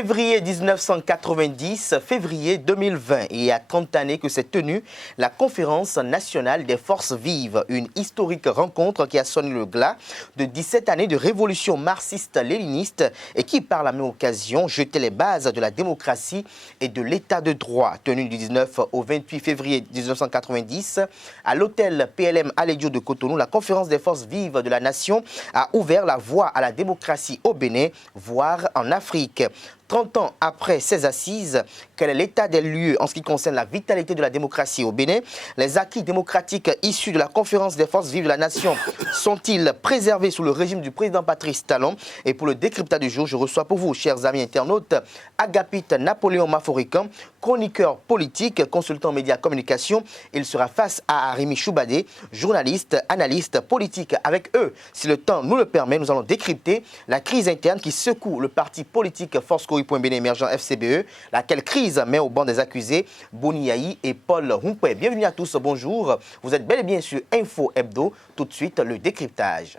Février 1990, février 2020, il y a 30 années que s'est tenue la Conférence nationale des forces vives, une historique rencontre qui a sonné le glas de 17 années de révolution marxiste-léniniste et qui, par la même occasion, jetait les bases de la démocratie et de l'état de droit. Tenue du 19 au 28 février 1990, à l'hôtel PLM Aledio de Cotonou, la Conférence des forces vives de la nation a ouvert la voie à la démocratie au Bénin, voire en Afrique. 30 ans après ces assises, quel est l'état des lieux en ce qui concerne la vitalité de la démocratie au Bénin? Les acquis démocratiques issus de la Conférence des forces vives de la nation sont-ils préservés sous le régime du président Patrice Talon? Et pour le décryptage du jour, je reçois pour vous, chers amis internautes, Agapite Napoléon Maforican, chroniqueur politique, consultant médias communication. Il sera face à Arimi Choubadé, journaliste, analyste politique. Avec eux, si le temps nous le permet, nous allons décrypter la crise interne qui secoue le parti politique Force Bénin émergent FCBE, laquelle crise met au banc des accusés Boni Yahi et Paul Humpé. Bienvenue à tous, bonjour. Vous êtes bel et bien sur Info Hebdo. Tout de suite, le décryptage.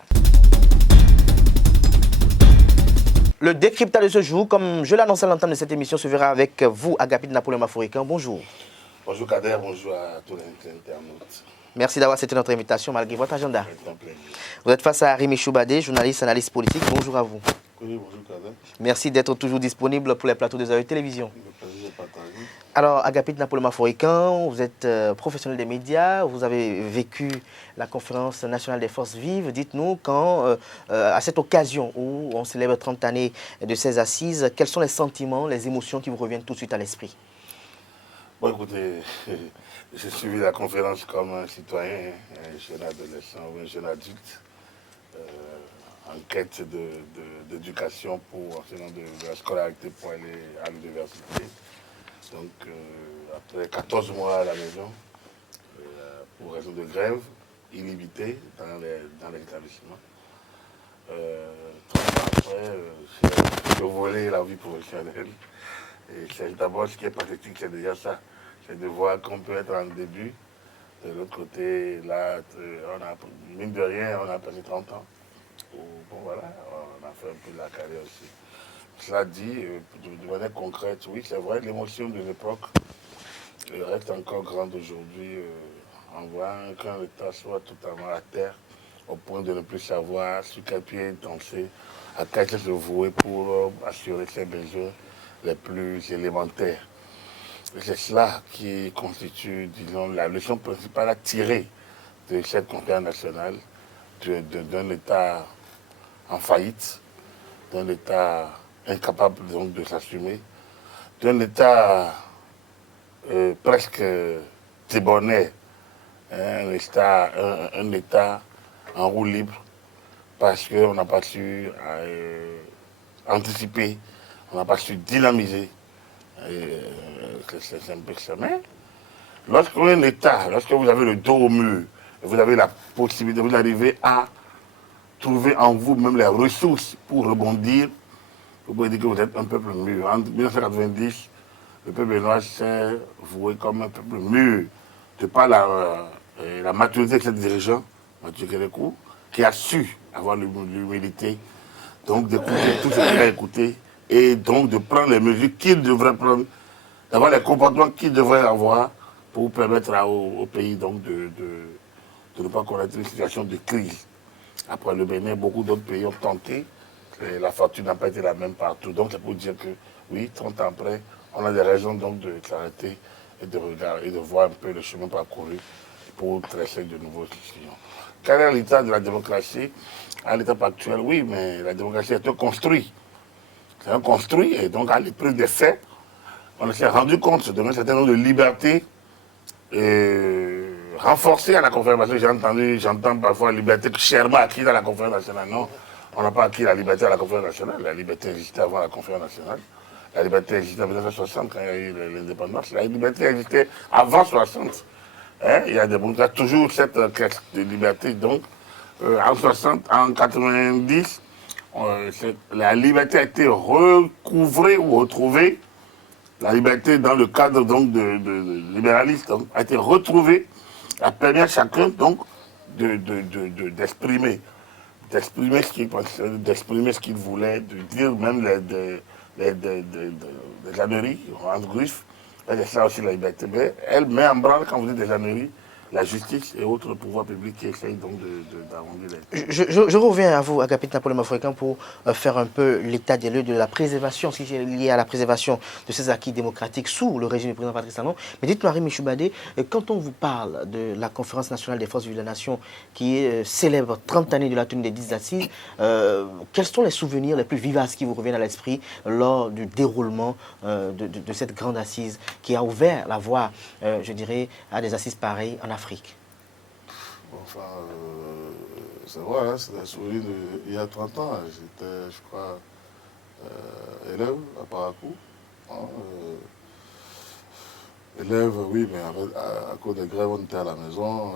Le décryptage de ce jour, comme je l'annonçais à l'entame de cette émission, se verra avec vous, Agapite Napoléon Maforican. Bonjour. Bonjour Kader, bonjour à tous les internautes. Merci d'avoir accepté notre invitation malgré votre agenda. Vous êtes face à Arimi Choubadé, journaliste, analyste politique. Bonjour à vous. Oui, bonjour Kader. Merci d'être toujours disponible pour les plateaux des AE Télévision. Le plaisir est partagé. Alors, Agapite Napoléon Maforican, vous êtes professionnel des médias, vous avez vécu la conférence nationale des forces vives. Dites-nous, quand, à cette occasion où on célèbre 30 années de ces assises, quels sont les sentiments, les émotions qui vous reviennent tout de suite à l'esprit? Bon, écoutez, j'ai suivi la conférence comme un citoyen, un jeune adolescent ou un jeune adulte, en quête d'éducation pour de la scolarité pour aller à l'université. Donc, après 14 mois à la maison, pour raison de grève illimitée dans l'établissement, 30 ans après, j'ai volé la vie professionnelle. Et c'est d'abord ce qui est pathétique, c'est déjà ça. C'est de voir qu'on peut être en début. De l'autre côté, là, mine de rien, on a passé 30 ans. Bon, voilà, on a fait un peu de la carrière aussi. Cela dit, de manière concrète, oui, c'est vrai, l'émotion de l'époque reste encore grande aujourd'hui. En voyant qu'un État soit totalement à terre, au point de ne plus savoir sur quel pied danser, à quel se vouer pour assurer ses besoins les plus élémentaires. C'est cela qui constitue, disons, la leçon principale à tirer de cette conférence nationale, d'un État en faillite, d'un État incapable donc, de s'assumer, d'un État presque débonnaire, un État en roue libre, parce qu'on n'a pas su anticiper, on n'a pas su dynamiser. C'est un peu ça. Mais lorsque vous avez un État, lorsque vous avez le dos au mur, vous avez la possibilité, vous arrivez à trouver en vous-même les ressources pour rebondir, vous pouvez dire que vous êtes un peuple mûr. En 1990, le peuple béninois s'est voué comme un peuple mûr, de par la maturité de ses dirigeants, Mathieu Kérékou, qui a su avoir l'humilité, donc d'écouter tout ce qu'il a écouté, et donc de prendre les mesures qu'il devrait prendre, d'avoir les comportements qu'il devrait avoir pour permettre au pays donc de ne pas connaître une situation de crise. Après le Bénin, beaucoup d'autres pays ont tenté, et la fortune n'a pas été la même partout. Donc c'est pour dire que oui, 30 ans après, on a des raisons donc de s'arrêter et de regarder et de voir un peu le chemin parcouru pour tracer de nouveaux sillons. Quel est l'état de la démocratie? À l'étape actuelle, oui, mais la démocratie est un construit. C'est un construit, et donc à l'épreuve des faits, on s'est rendu compte d'un certain nombre de libertés renforcées à la conférence nationale. J'entends parfois la liberté chèrement acquise à la conférence nationale. Non, on n'a pas acquis la liberté à la conférence nationale. La liberté existait avant la conférence nationale. La liberté existait en 1960 quand il y a eu l'indépendance. La liberté existait avant 60. Hein? Il y a toujours cette quête de liberté. Donc, en 60, en 90, la liberté a été recouvrée ou retrouvée. La liberté dans le cadre donc, de libéralisme donc, a été retrouvée, a permis à chacun donc d'exprimer ce qu'il voulait, de dire même des janneries, en griffe. Elle est ça aussi la liberté. Mais elle met en branle, quand vous dites des janneries, la justice et autres pouvoirs publics qui essayent donc d'arrondir les... Je reviens à vous, Agapit Napoléon Mafouékan, pour faire un peu l'état des lieux de la préservation, ce qui est lié à la préservation de ces acquis démocratiques sous le régime du président Patrice Talon. Mais dites-moi, Rémi Choubadé, quand on vous parle de la conférence nationale des forces vives de la nation qui célèbre 30 années de la tenue des 10 assises, quels sont les souvenirs les plus vivaces qui vous reviennent à l'esprit lors du déroulement de cette grande assise qui a ouvert la voie, je dirais, à des assises pareilles en Afrique? Enfin, c'est vrai, hein, c'est un souvenir d'il y a 30 ans. J'étais, je crois, élève à Paracou. Hein, élève, oui, mais à cause des grèves, on était à la maison.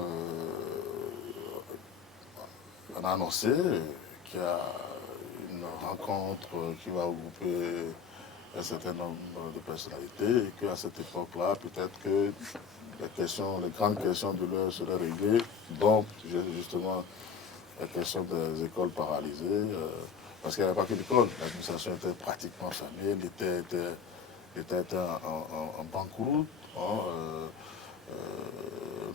On a annoncé qu'il y a une rencontre qui va regrouper un certain nombre de personnalités et qu'à cette époque-là, peut-être que les grandes questions de l'heure seraient réglées, donc justement la question des écoles paralysées, parce qu'il n'y avait pas que l'école, l'administration était pratiquement fermée, l'État était en banqueroute. Hein,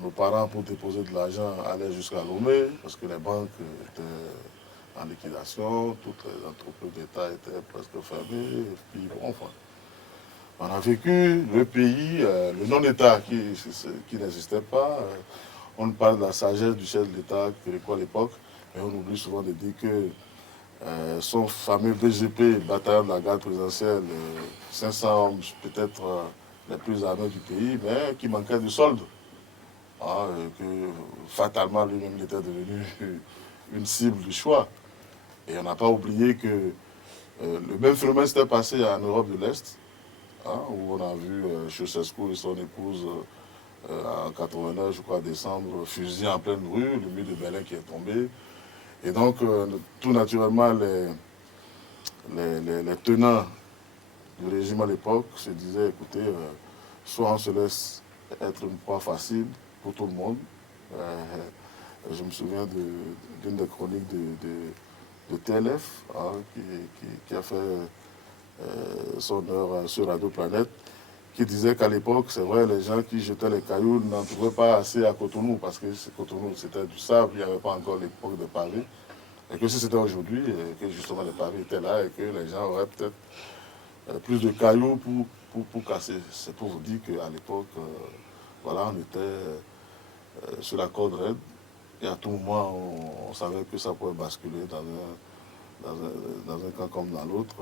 nos parents, pour déposer de l'argent, allaient jusqu'à Lomé, parce que les banques étaient en liquidation, toutes les entreprises d'État étaient presque fermées, et puis bon, enfin. On a vécu le pays, le non-État qui n'existait pas. On parle de la sagesse du chef de l'État, à l'époque, mais on oublie souvent de dire que son fameux BGP, bataillon de la garde présidentielle, 500 hommes, peut-être les plus armés du pays, mais qui manquait de solde. Hein, que fatalement, lui-même, il était devenu une cible du choix. Et on n'a pas oublié que le même phénomène s'était passé en Europe de l'Est. Hein, où on a vu Ceausescu et son épouse en 89, je crois, décembre, fusillés en pleine rue, le mur de Berlin qui est tombé. Et donc, tout naturellement, les tenants du régime à l'époque se disaient, écoutez, soit on se laisse être une proie facile pour tout le monde. Je me souviens d'une des chroniques de TLF, hein, qui a fait son heure sur Radio Planète, qui disait qu'à l'époque, c'est vrai, les gens qui jetaient les cailloux n'en trouvaient pas assez à Cotonou, parce que Cotonou, c'était du sable, il n'y avait pas encore l'époque de Paris. Et que si c'était aujourd'hui, que justement les pavés étaient là, et que les gens auraient peut-être plus de cailloux pour casser. C'est pour vous dire qu'à l'époque, voilà, on était sur la corde raide, et à tout moment, on savait que ça pouvait basculer dans un camp comme dans l'autre.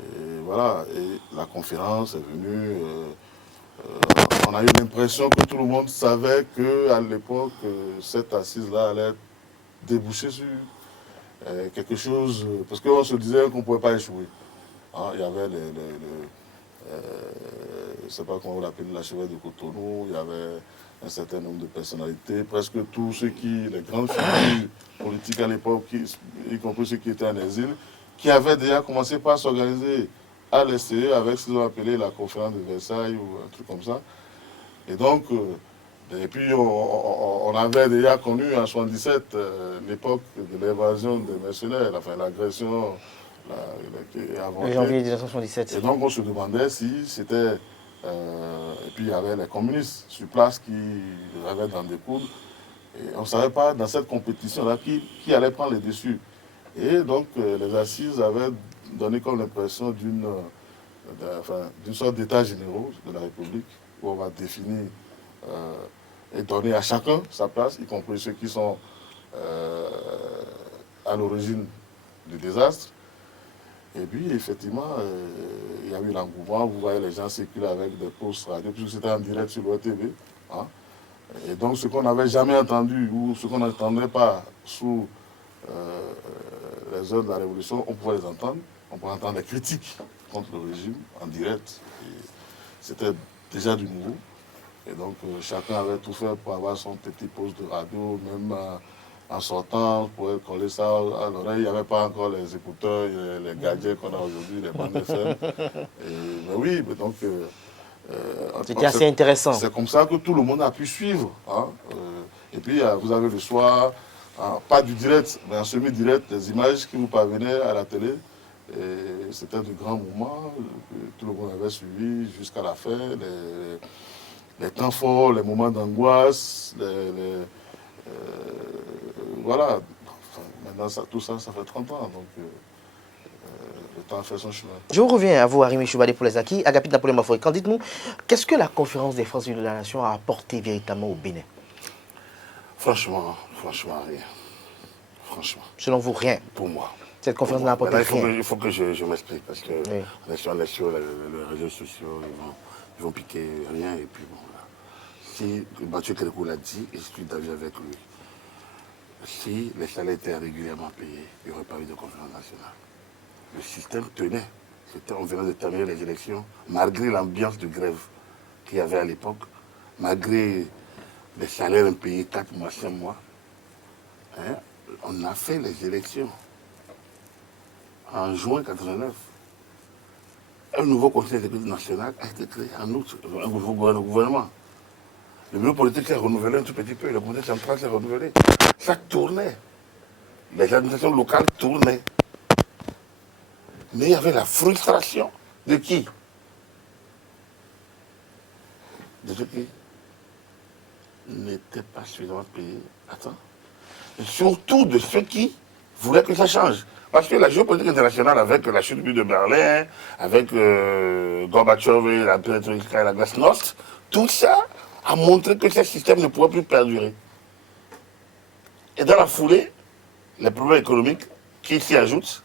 Et voilà, et la conférence est venue. On a eu l'impression que tout le monde savait qu'à l'époque, cette assise-là allait déboucher sur quelque chose, parce qu'on se disait qu'on ne pouvait pas échouer. Hein, il y avait je ne sais pas comment on l'appelle, l'archevêque de Cotonou, il y avait un certain nombre de personnalités, presque tous ceux les grandes figures politiques à l'époque, y compris ceux qui étaient en exil, qui avaient déjà commencé par s'organiser à l'ECE avec ce qu'ils ont appelé la conférence de Versailles ou un truc comme ça. Et donc, et puis on avait déjà connu en 1977 l'époque de l'évasion des mercenaires, enfin l'agression avant. Le janvier 1977. Et donc on se demandait si c'était... et puis il y avait les communistes sur place qui avaient dans des coudes. Et on ne savait pas dans cette compétition-là qui allait prendre les dessus. Et donc, les assises avaient donné comme l'impression d'une sorte d'état généraux de la République, où on va définir et donner à chacun sa place, y compris ceux qui sont à l'origine du désastre. Et puis, effectivement, il y a eu l'engouement. Vous voyez les gens circuler avec des postes radio, puisque c'était en direct sur le TV. Hein. Et donc, ce qu'on n'avait jamais entendu, ou ce qu'on n'entendait pas sous les heures de la Révolution, on pouvait les entendre. On pouvait entendre des critiques contre le régime en direct. C'était déjà du nouveau. Et donc, chacun avait tout fait pour avoir son petit poste de radio, même en sortant, pour coller ça à l'oreille. Il n'y avait pas encore les écouteurs, les gadgets qu'on a aujourd'hui, les bandes FM. Mais oui, mais donc... c'était assez intéressant. C'est comme ça que tout le monde a pu suivre. Hein. Et puis, vous avez le soir, pas du direct, mais en semi-direct, les images qui vous parvenaient à la télé Et c'était de grands moments que tout le monde avait suivi jusqu'à la fin. Les temps forts, les moments d'angoisse, voilà. Enfin, maintenant, tout ça, ça fait 30 ans. Donc, le temps a fait son chemin. Je vous reviens à vous, Arimi Choubadé pour les acquis. Agapit Napoléon Mafoikan, dites-nous, qu'est-ce que la conférence des forces vives de la nation a apporté véritablement au Bénin? Franchement, rien. Franchement. Selon vous, rien. Pour moi. Cette conférence n'a apporté rien. Il faut que je m'explique parce que Oui. on est sur les réseaux sociaux, ils vont piquer rien et puis bon. Voilà. Si Mathieu Kérékou l'a dit, et je suis d'avis avec lui, si les salaires étaient régulièrement payés, il n'y aurait pas eu de conférence nationale. Le système tenait. On venait de terminer les élections, malgré l'ambiance de grève qu'il y avait à l'époque, malgré les salaires impayés 4 mois, 5 mois, hein, on a fait les élections. En juin 1989, un nouveau conseil de sécurité nationale a été créé en août, un nouveau gouvernement. Le bureau politique s'est renouvelé un tout petit peu, le conseil central s'est renouvelé. Ça tournait. Les administrations locales tournaient. Mais il y avait la frustration de qui? De ceux qui n'étaient pas suffisamment payés. Attends. Et surtout de ceux qui voulaient que ça change. Parce que la géopolitique internationale, avec la chute du mur de Berlin, avec Gorbatchev et la perestroïka et la glasnost, tout ça a montré que ce système ne pourrait plus perdurer. Et dans la foulée, les problèmes économiques qui s'y ajoutent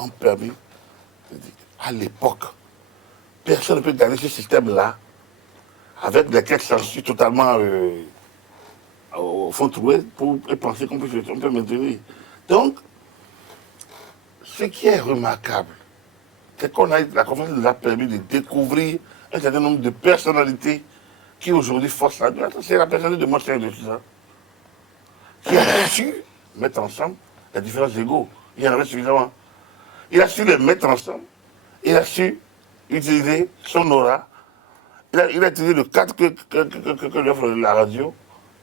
ont permis de dire, à l'époque, personne ne peut garder ce système-là avec des caisses censurées totalement au fond troué pour penser qu'on peut maintenir. Donc, ce qui est remarquable, c'est qu'on a la conférence nous a permis de découvrir un certain nombre de personnalités qui aujourd'hui forcent la droite. C'est la personnalité de Monseigneur de Sousa qui a su mettre ensemble les différents égaux. Il y en avait suffisamment. Il a su les mettre ensemble. Il a su utiliser son aura. Il a utilisé le cadre que lui offre la radio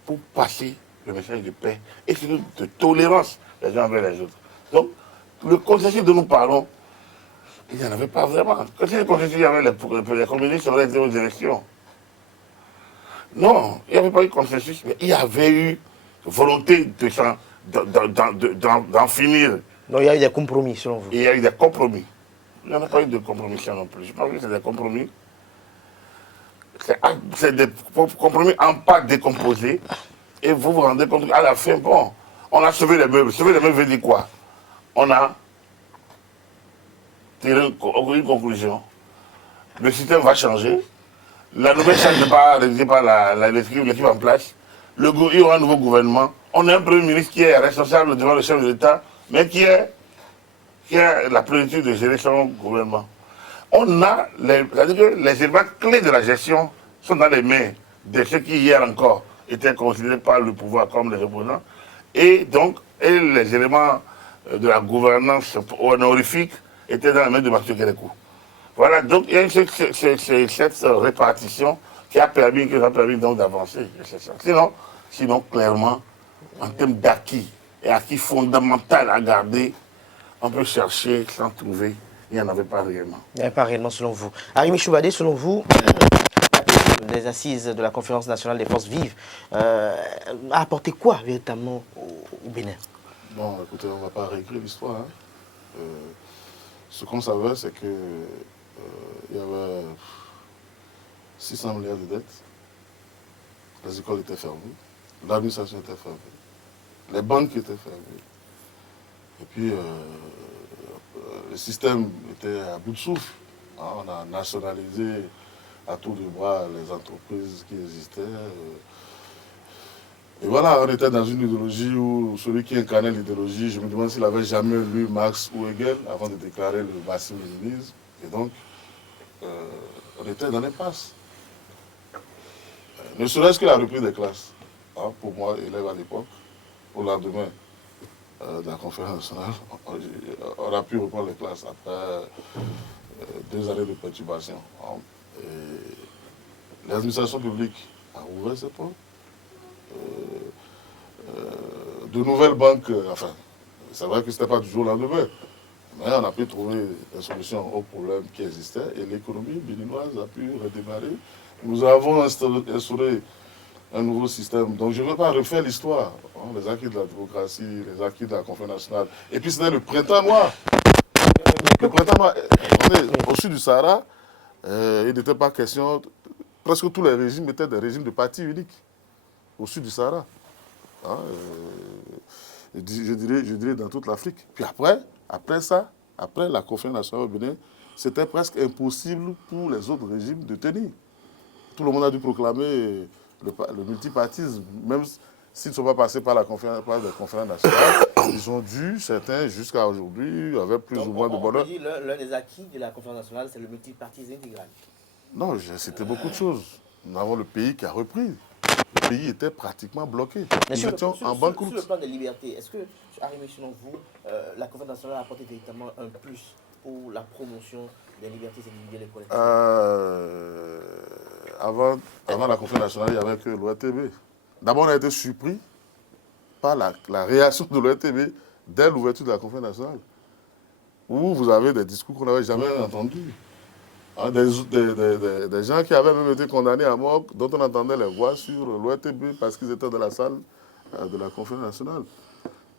pour passer le message de paix et surtout de tolérance les uns envers les autres. Donc, le consensus dont nous parlons, il n'y en avait pas vraiment. Quand il y avait le consensus, il y avait les communistes auraient été aux élections. Non, il n'y avait pas eu consensus, mais il y avait eu volonté d'en finir. Donc il y a eu des compromis, selon vous? Il y a eu des compromis. Il n'y en a pas eu de compromission non plus. Je pense que c'est des compromis. C'est des compromis en pas décomposés. Et vous vous rendez compte qu'à la fin, bon, on a sauvé les meubles. Sauver les meubles veut dire quoi? On a tiré une conclusion. Le système va changer. La nouvelle charte n'est pas rédigée par l'équipe en place. Il y aura un nouveau gouvernement. On a un premier ministre qui est responsable devant le chef de l'État, mais qui a la plénitude de gérer son gouvernement. On a c'est-à-dire que les éléments clés de la gestion sont dans les mains de ceux qui hier encore étaient considérés par le pouvoir comme les reposants. Et donc, les éléments de la gouvernance honorifique étaient dans les mains de Mathieu Kérékou. Voilà, donc il y a cette répartition qui a permis donc d'avancer. Sinon, clairement, en termes d'acquis, et acquis fondamental à garder, on peut chercher sans trouver. Il n'y en avait pas réellement. Il n'y avait pas réellement, selon vous. Arimi Choubadé, selon vous, les assises de la Conférence nationale des forces vives a apporté quoi véritablement au Bénin? Bon, écoutez, on ne va pas réécrire l'histoire. Hein. Ce qu'on savait, c'est que il y avait 600 milliards de dettes, les écoles étaient fermées, l'administration était fermée, les banques étaient fermées. Et puis, le système était à bout de souffle. Hein. On a nationalisé à tour de bras les entreprises qui existaient. Et voilà, on était dans une idéologie où celui qui incarnait l'idéologie, je me demande s'il avait jamais lu Marx ou Hegel avant de déclarer le marxisme-léninisme. Et donc, on était dans l'impasse. Ne serait-ce que la reprise des classes, hein, pour moi, élève à l'époque, au lendemain de la conférence nationale, on a pu reprendre les classes après 2 années de perturbation. Hein. L'administration publique a ouvert ses portes. De nouvelles banques, enfin, c'est vrai que ce n'était pas du jour au lendemain, Mais on a pu trouver des solutions aux problèmes qui existaient et l'économie béninoise a pu redémarrer. Nous avons instauré un nouveau système. Donc je ne veux pas refaire l'histoire, hein, les acquis de la démocratie, les acquis de la conférence nationale. Et puis c'était le printemps noir. Le printemps noir, attendez, au sud du Sahara, il n'était pas question, presque tous les régimes étaient des régimes de parti unique au sud du Sahara. Hein, je dirais dans toute l'Afrique. Puis après ça, après la conférence nationale au Bénin, c'était presque impossible pour les autres régimes de tenir. Tout le monde a dû proclamer le multipartisme, même s'ils ne sont pas passés par la conférence nationale, ils ont dû, certains jusqu'à aujourd'hui, avec plus ou moins de bonheur. L'un des acquis de la conférence nationale, c'est le multipartisme intégral. Non, c'était beaucoup de choses. Nous avons le pays qui a repris. Le pays était pratiquement bloqué. Nous étions en banqueroute. Sur le plan des libertés, est-ce que, Arimé, selon vous, la conférence nationale a apporté véritablement un plus pour la promotion des libertés individuelles et collectives? Avant la conférence nationale, il n'y avait que l'ORTB. D'abord, on a été surpris par la réaction de l'ORTB dès l'ouverture de la conférence nationale, où vous avez des discours qu'on n'avait jamais entendus. Hein, des gens qui avaient même été condamnés à mort, dont on entendait les voix sur l'ORTB parce qu'ils étaient dans la salle de la conférence nationale.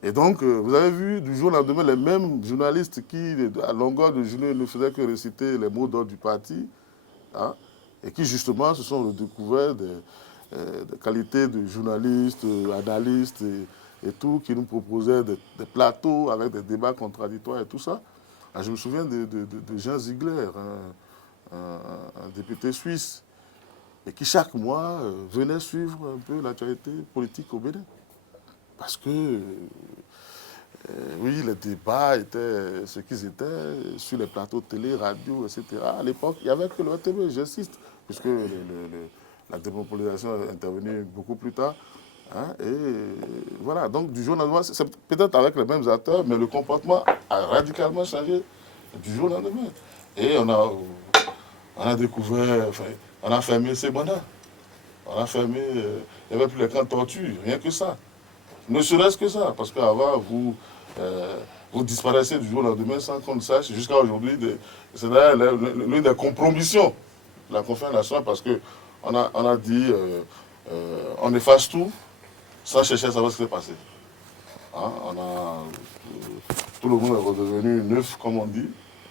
Et donc, vous avez vu du jour au lendemain les mêmes journalistes qui, à longueur de journée, ne faisaient que réciter les mots d'ordre du parti, hein, et qui justement se sont redécouverts des qualités de journalistes, analystes et tout, qui nous proposaient des plateaux avec des débats contradictoires et tout ça. Alors, je me souviens de Jean Ziegler, un député suisse, et qui chaque mois venait suivre un peu l'actualité politique au Bénin. Parce que, oui, les débats étaient ce qu'ils étaient sur les plateaux de télé, radio, etc. À l'époque, il n'y avait que le RTB, j'insiste, puisque la démonopolisation est intervenue beaucoup plus tard. Hein, et voilà, donc du jour au lendemain, c'est peut-être avec les mêmes acteurs, mais le comportement a radicalement changé du jour au lendemain. Et on a découvert, enfin, on a fermé ces mandats. On a fermé, il n'y avait plus les camps de torture, rien que ça. Ne serait-ce que ça, parce qu'avant, vous disparaissez du jour au lendemain sans qu'on le sache. Jusqu'à aujourd'hui, c'est d'ailleurs l'une des compromissions de la conférence nationale, parce qu'on a dit, on efface tout, sans chercher à savoir ce qui s'est passé. Hein, tout le monde est redevenu neuf, comme on dit.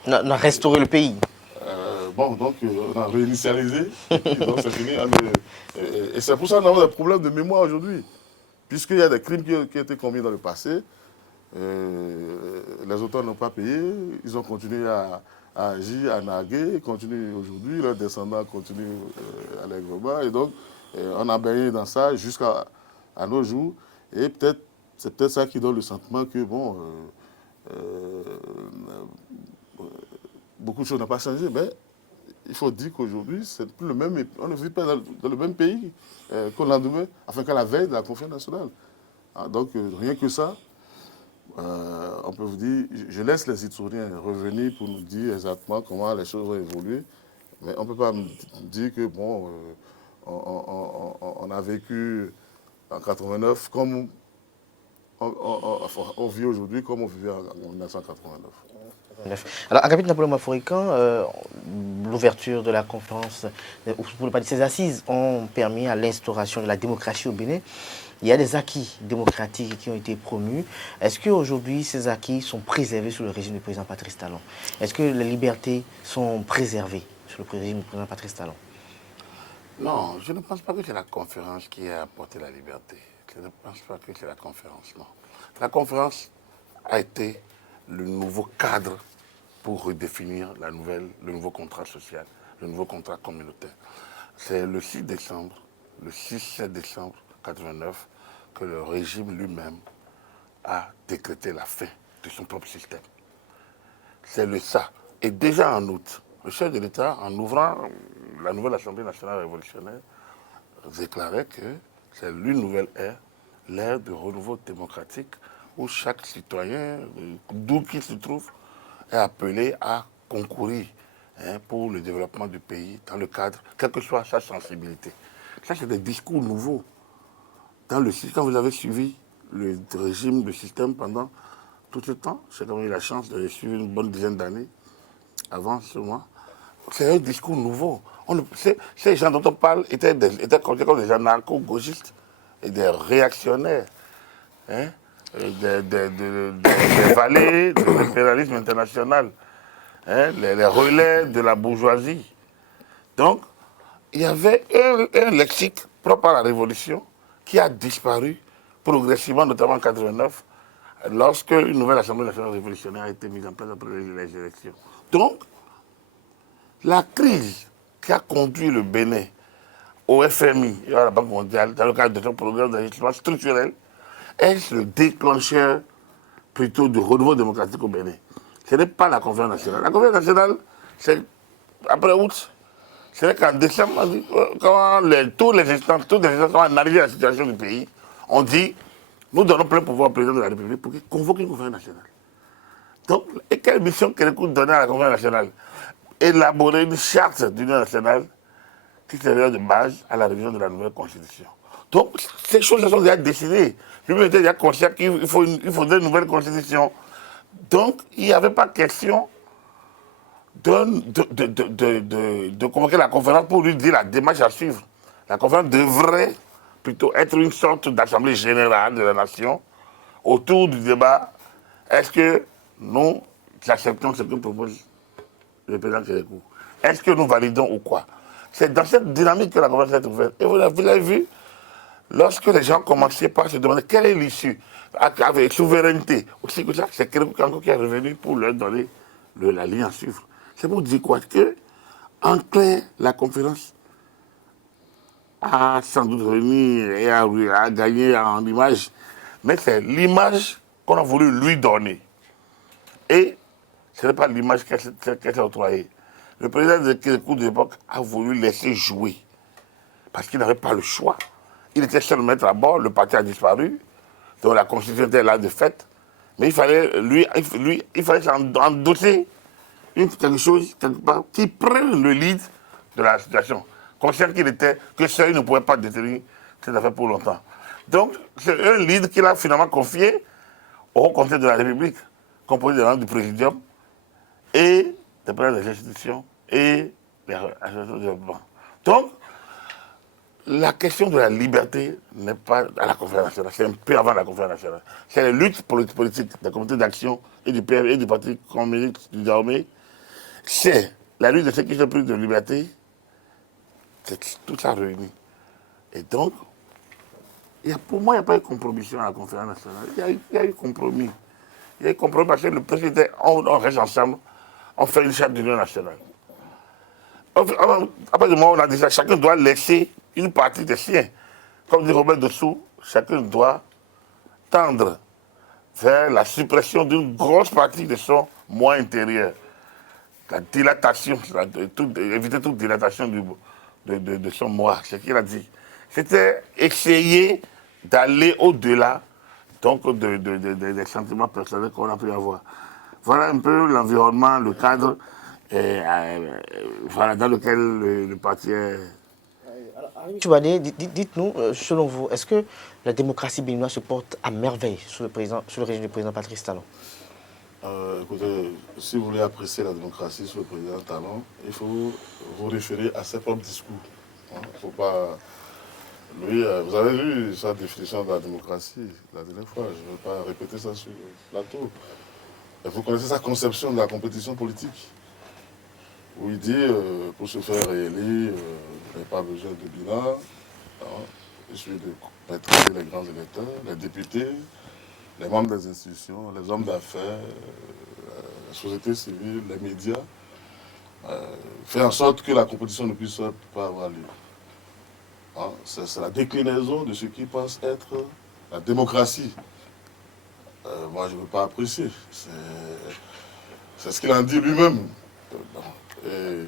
On a restauré le pays. Bon, donc on a réinitialisé, donc c'est fini. Et c'est pour ça qu'on a des problèmes de mémoire aujourd'hui. Puisqu'il y a des crimes qui ont été commis dans le passé, les auteurs n'ont pas payé, ils ont continué à agir, à narguer, ils continuent aujourd'hui, leurs descendants continuent allègrement. Et donc, on a baigné dans ça jusqu'à nos jours. Et c'est peut-être ça qui donne le sentiment que, bon, beaucoup de choses n'ont pas changé, mais il faut dire qu'aujourd'hui, c'est plus le même, on ne vit pas dans le même pays qu'au lendemain, enfin qu'à la veille de la conférence nationale. Ah, donc, rien que ça, on peut vous dire, je laisse les historiens revenir pour nous dire exactement comment les choses ont évolué, mais on ne peut pas me dire que, bon, on a vécu en 89 comme on vit aujourd'hui comme on vivait en 1989. Alors, Agapit Napoléon Mafourican, l'ouverture de la conférence, pour ne pas dire ces assises, ont permis à l'instauration de la démocratie au Bénin. Il y a des acquis démocratiques qui ont été promus. Est-ce qu'aujourd'hui, ces acquis sont préservés sous le régime du président Patrice Talon? Est-ce que les libertés sont préservées sous le régime du président Patrice Talon? Non, je ne pense pas que c'est la conférence qui a apporté la liberté. Je ne pense pas que c'est la conférence, non. La conférence a été le nouveau cadre pour redéfinir le nouveau contrat social, le nouveau contrat communautaire. C'est le 6 décembre, le 6-7 décembre 1989, que le régime lui-même a décrété la fin de son propre système. C'est le ça. Et déjà en août, le chef de l'État, en ouvrant la nouvelle Assemblée nationale révolutionnaire, déclarait que c'est l'une nouvelle ère, l'ère de renouveau démocratique, où chaque citoyen, d'où qu'il se trouve, est appelé à concourir pour le développement du pays dans le cadre, quelle que soit sa sensibilité. Ça, c'est des discours nouveaux. Quand vous avez suivi le régime, le système pendant tout ce temps. J'ai quand même eu la chance de les suivre une bonne dizaine d'années avant ce mois. C'est un discours nouveau. Ces gens dont on parle étaient considérés comme des anarcho-gauchistes et des réactionnaires. Hein, des valets de l'impérialisme international. Hein, les relais de la bourgeoisie. Donc, il y avait un lexique propre à la Révolution qui a disparu progressivement, notamment en 1989, lorsque une nouvelle Assemblée nationale révolutionnaire a été mise en place après les élections. Donc, la crise qui a conduit le Bénin au FMI et à la Banque mondiale dans le cadre de son programme d'ajustement structurel est le déclencheur plutôt du renouveau démocratique au Bénin. Ce n'est pas la conférence nationale. La conférence nationale, c'est après août. C'est qu'en décembre, quand tous les instances ont analysé la situation du pays, on dit, nous donnons plein pouvoir au président de la République pour qu'il convoque une conférence nationale. Donc, et quelle mission Kérékou donnait à la conférence nationale? Élaborer une charte d'union nationale qui servirait de base à la révision de la nouvelle constitution. Donc, ces choses sont déjà décidées. Lui-même était déjà conscient qu'il faudrait une nouvelle constitution. Donc, il n'y avait pas question de convoquer la conférence pour lui dire la démarche à suivre. La conférence devrait plutôt être une sorte d'assemblée générale de la nation autour du débat. Est-ce que nous acceptons ce que propose le président Kérékou? Est-ce que nous validons ou quoi? C'est dans cette dynamique que la conférence est ouverte. Et vous l'avez vu, lorsque les gens commençaient par se demander quelle est l'issue, avec souveraineté, aussi que ça, c'est Kérékou qui est revenu pour leur donner la ligne à suivre. C'est pour dire quoi? Que, en clair, la conférence a sans doute remis et a gagné en image, mais c'est l'image qu'on a voulu lui donner. Et ce n'est pas l'image qu'elle s'est octroyée. Le président de Kérékou de l'époque a voulu laisser jouer, parce qu'il n'avait pas le choix. Il était seul maître à bord, le parti a disparu, donc la constitution était là de fait, mais il fallait endosser quelque chose, quelque part, qui prenne le lead de la situation. Conscient qu'il était, que seul il ne pouvait pas détenir cette affaire pour longtemps. Donc, c'est un lead qu'il a finalement confié au Haut Conseil de la République, composé des membres du Présidium et des présidents des institutions et des associations de développement. Donc, la question de la liberté n'est pas à la conférence nationale, c'est un peu avant la conférence nationale. C'est la lutte politique des comités d'action et du PF et du Parti communiste du Dahomey. C'est la lutte de ceux qui sont plus de liberté, c'est tout ça réuni. Et donc, pour moi, il n'y a pas eu compromission à la conférence nationale. Il y a eu compromis. Il y a eu compromis parce que le président, on reste ensemble, on fait une charte d'union nationale. Après le moment où on a dit ça, chacun doit laisser une partie des siens. Comme dit Robert Dessous, chacun doit tendre vers la suppression d'une grosse partie de son moi intérieur. La dilatation, éviter toute dilatation de son moi, c'est ce qu'il a dit. C'était essayer d'aller au-delà donc des sentiments personnels qu'on a pu avoir. Voilà un peu l'environnement, le cadre voilà, dans lequel le parti est. Choubané, dites-nous, selon vous, est-ce que la démocratie béninoise se porte à merveille sous le régime du président Patrice Talon? Écoutez, si vous voulez apprécier la démocratie sous le président Talon, il faut vous référer à ses propres discours. Faut pas... Lui, vous avez lu sa définition de la démocratie la dernière fois, je ne vais pas répéter ça sur le plateau. Et vous connaissez sa conception de la compétition politique, où il dit, pour se faire réélire, il n'y a pas besoin de bilan, il suffit de maîtriser les grands électeurs, les députés, les membres des institutions, les hommes d'affaires, la société civile, les médias, faire en sorte que la compétition ne puisse pas avoir lieu. C'est la déclinaison de ce qui pense être la démocratie. Moi, je ne veux pas apprécier. C'est ce qu'il en dit lui-même. Et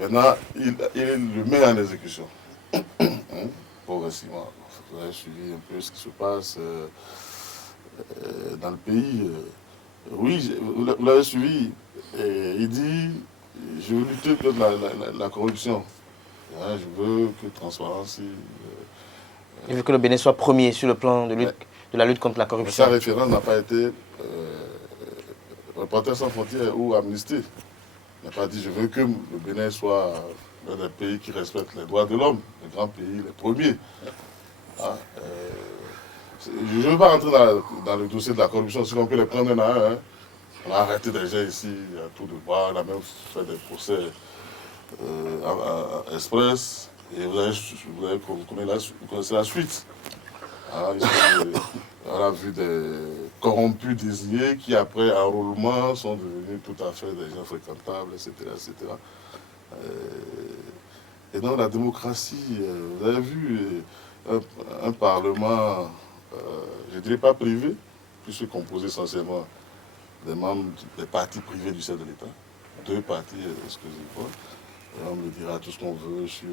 maintenant, il le met en exécution. Progressivement. Vous avez suivi un peu ce qui se passe dans le pays. Oui, vous l'avez suivi. Il dit, je veux lutter contre la corruption. Je veux que transparence. Il veut que le Bénin soit premier sur le plan de la lutte contre la corruption. Sa référence n'a pas été Reporters sans frontières ou Amnesty n'a pas dit je veux que le Bénin soit l'un des pays qui respecte les droits de l'homme, les grands pays, les premiers. Ah, je ne veux pas rentrer dans le dossier de la corruption, si on peut les prendre un à un. Hein. On a arrêté des gens ici à tout de bras, on a même fait des procès express. Et vous connaissez la suite. Ah, on a vu des corrompus désignés qui, après enrôlement, sont devenus tout à fait des gens fréquentables, etc. etc. Et dans la démocratie, vous avez vu un parlement, je ne dirais pas privé, puisque composé essentiellement des membres des partis privés du sein de l'État. Deux partis exclusivement. Et on me dira tout ce qu'on veut sur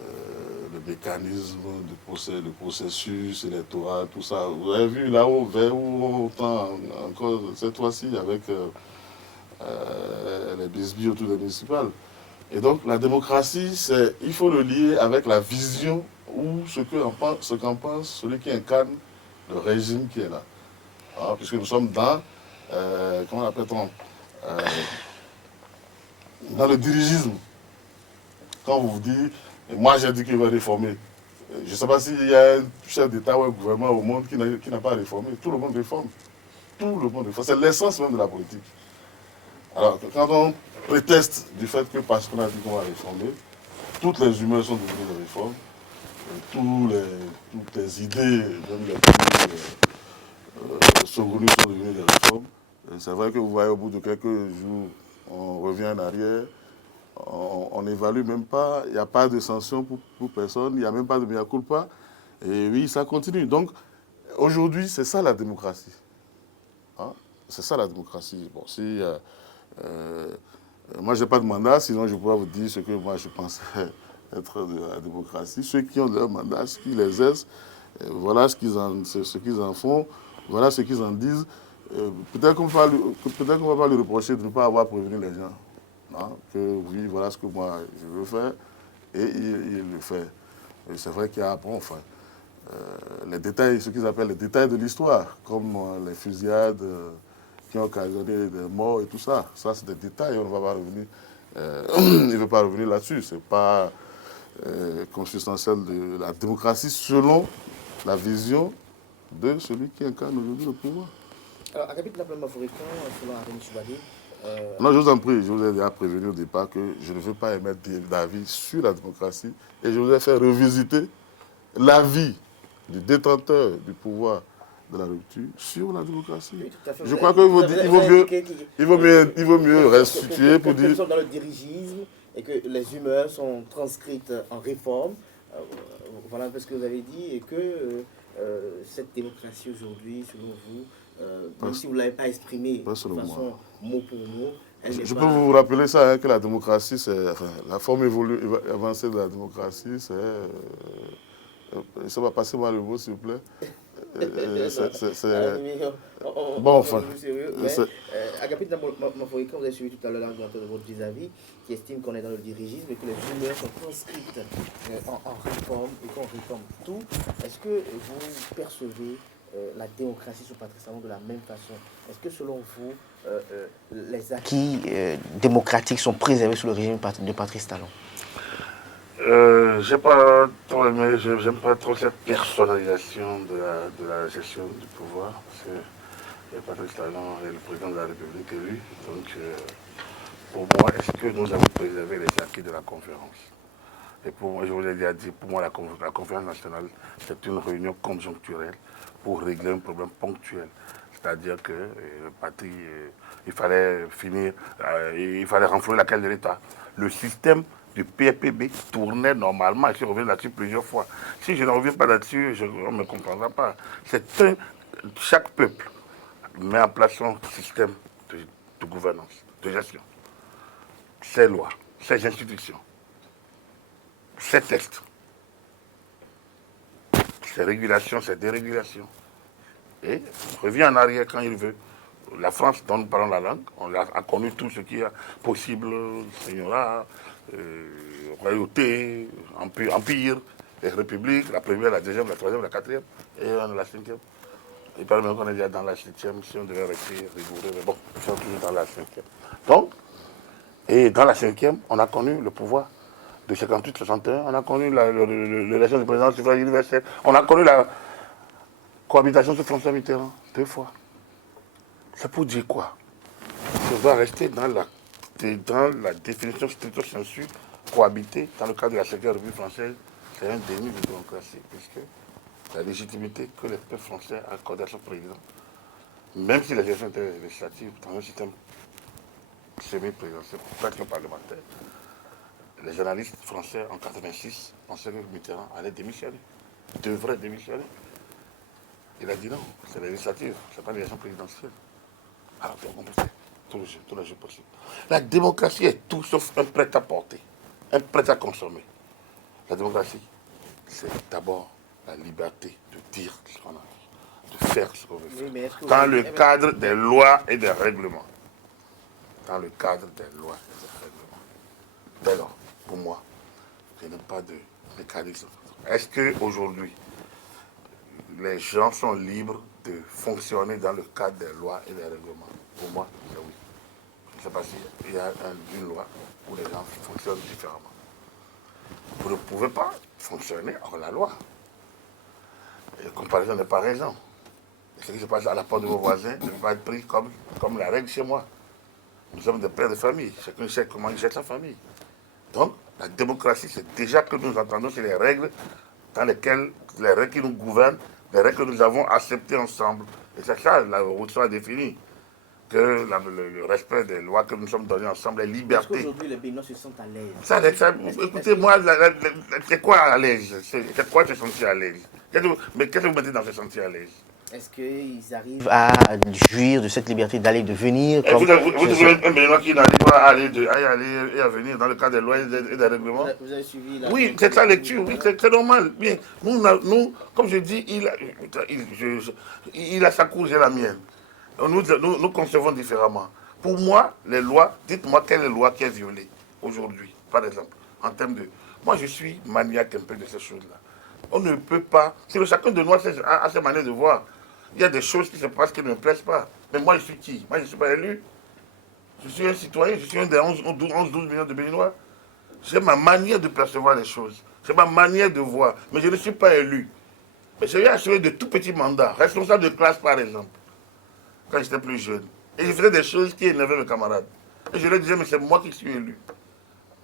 le mécanisme le processus électoral, tout ça. Vous avez vu là-haut, vers où on tend encore cette fois-ci avec les bisbilles autour des municipales. Et donc la démocratie, il faut le lier avec la vision ou ce qu'en pense celui qui incarne le régime qui est là. Alors, puisque nous sommes dans, comment appelle-t-on, dans le dirigisme. Quand vous vous dites, moi j'ai dit qu'il va réformer. Je ne sais pas s'il y a un chef d'État ou un gouvernement au monde qui n'a pas réformé. Tout le monde réforme. Tout le monde réforme. C'est l'essence même de la politique. Alors, quand on préteste du fait que parce qu'on a dit qu'on va réformer, toutes les humeurs sont devenues des réformes, toutes les idées, même les plus saugrenues sont devenues des réformes. C'est vrai que vous voyez au bout de quelques jours, on revient en arrière, on n'évalue même pas, il n'y a pas de sanction pour personne, il n'y a même pas de mea culpa. Et oui, ça continue. Donc, aujourd'hui, c'est ça la démocratie. Hein? C'est ça la démocratie. Bon, si moi, je n'ai pas de mandat, sinon je pourrais vous dire ce que moi je pensais être de la démocratie. Ceux qui ont leur mandat, ce qui les exercent, voilà ce qu'ils en font, voilà ce qu'ils en disent. Peut-être qu'on ne va pas lui reprocher de ne pas avoir prévenu les gens. Hein, que oui, voilà ce que moi je veux faire, et il le fait. Et c'est vrai qu'il y a, bon, enfin, les détails, ce qu'ils appellent les détails de l'histoire, comme les fusillades qui ont occasionné des morts et tout ça. Ça, c'est des détails, on ne va pas revenir. Il ne veut pas revenir là-dessus. Ce n'est pas consubstantiel de la démocratie selon la vision de celui qui incarne aujourd'hui le pouvoir. Alors, à capitale Maforican, selon Arémi Choubadé, non, je vous en prie, je vous ai déjà prévenu au départ que je ne veux pas émettre d'avis sur la démocratie et je vous ai fait revisiter l'avis du détenteur du pouvoir de la rupture sur la démocratie. Oui, tout à fait. Je crois qu'il vaut mieux restituer pour dire... Nous sommes dans le dirigisme et que les humeurs sont transcrites en réforme. Voilà un peu ce que vous avez dit et que cette démocratie aujourd'hui, selon vous, même si vous ne l'avez pas exprimé de façon mot pour mot, je peux vous rappeler ça, hein, que la démocratie, c'est... Enfin, la forme avancée de la démocratie, c'est... ça va passer moi le mot, s'il vous plaît. Bon, enfin. Agapit Maforican, vous avez suivi tout à l'heure l'argumentaire de votre vis-à-vis, qui estime qu'on est dans le dirigisme et que les humeurs sont transcrites en réforme et qu'on réforme tout. Est-ce que vous percevez la démocratie sur Patrice Talon de la même façon? Est-ce que selon vous, les acquis démocratiques sont préservés sous le régime de Patrice Talon? J'ai pas trop aimé, j'aime pas trop cette personnalisation de la gestion du pouvoir, parce que Patrice Talon est le président de la République élu. Donc, pour moi, est-ce que nous avons préservé les acquis de la conférence? Et pour moi, je vous l'ai déjà dit, pour moi, la conférence nationale, c'est une réunion conjoncturelle pour régler un problème ponctuel. C'est-à-dire que le parti, il fallait finir, il fallait renflouer la caisse de l'État. Le système du PFPB tournait normalement, et je reviens là-dessus plusieurs fois. Si je ne reviens pas là-dessus, on ne me comprendra pas. Chaque peuple met en place son système de gouvernance, de gestion. Ses lois, ses institutions, ses textes, ses régulations, ses dérégulations. Et on revient en arrière quand il veut. La France, dont nous parlons la langue, on a connu tout ce qui est possible, signorat, royauté, empire, et république, la première, la deuxième, la troisième, la quatrième, et la cinquième. Il paraît même qu'on est déjà dans la 7e, si on devait rester rigoureux, mais bon, ils sont toujours dans la 5e. Donc, et dans la 5e, on a connu le pouvoir de 58-61, on a connu l'élection du président du suffrage universel, on a connu la cohabitation sur François Mitterrand, 2 fois. C'est pour dire quoi? On doit rester dans la définition stricto sensu, cohabiter dans le cadre de la 5e République française, c'est un déni de démocratie, puisque la légitimité que les peuples français accordent à son président, même si les élections étaient législatives, dans un système semi-présidentiel, presque parlementaire, les journalistes français en 86 pensaient que Mitterrand allait démissionner, devrait démissionner. Il a dit non, c'est la législative, c'est pas l'élection présidentielle. Alors, on peut faire tous les jeux possibles. La démocratie est tout sauf un prêt-à-porter, un prêt-à-consommer. La démocratie, c'est d'abord la liberté de dire ce qu'on a envie, de faire ce qu'on veut faire. Oui, dans le cadre des lois et des règlements. Dans le cadre des lois et des règlements. Dès lors, pour moi, je n'ai pas de mécanisme. Est-ce qu'aujourd'hui, les gens sont libres de fonctionner dans le cadre des lois et des règlements? Pour moi, c'est oui. Je ne sais pas s'il y a une loi où les gens fonctionnent différemment. Vous ne pouvez pas fonctionner hors la loi. Et comparaison n'est pas raison. Ce qui se passe à la porte de vos voisins ne peut pas être pris comme la règle chez moi. Nous sommes des pères de famille. Chacun sait comment il gère sa famille. Donc, la démocratie, c'est déjà que nous entendons, c'est les règles dans lesquelles, les règles qui nous gouvernent, les règles que nous avons acceptées ensemble. Et c'est ça, la route a défini. Que le respect des lois que nous sommes donnés ensemble, les libertés. Est-ce qu'aujourd'hui les Béninois se sentent à l'aise? Écoutez, moi, c'est quoi à l'aise? C'est quoi se sentir à l'aise? Mais qu'est-ce que vous mettez dans se sentir à l'aise? Est-ce qu'ils arrivent à jouir de cette liberté d'aller et de venir comme... Vous trouvez un Béninois qui n'arrive pas à aller et à venir dans le cadre des lois et des règlements? Vous avez suivi la... Oui, c'est sa lecture, oui, c'est normal. Bien, nous, comme je dis, il a sa cour, j'ai la mienne. Nous concevons différemment. Pour moi, les lois, dites-moi quelle est la loi qui est violée aujourd'hui, par exemple, en termes de... Moi, je suis maniaque un peu de ces choses-là. On ne peut pas... C'est chacun de nous a ses manières de voir. Il y a des choses qui se passent qui ne me plaisent pas. Mais moi, je suis qui? Moi, je ne suis pas élu. Je suis un citoyen, je suis un des 11-12 millions de Béninois. J'ai ma manière de percevoir les choses. C'est ma manière de voir. Mais je ne suis pas élu. Mais j'ai eu assuré de tout petits mandats, responsable de classe par exemple, quand j'étais plus jeune. Et je faisais des choses qui énervaient mes camarades. Et je leur disais, mais c'est moi qui suis élu.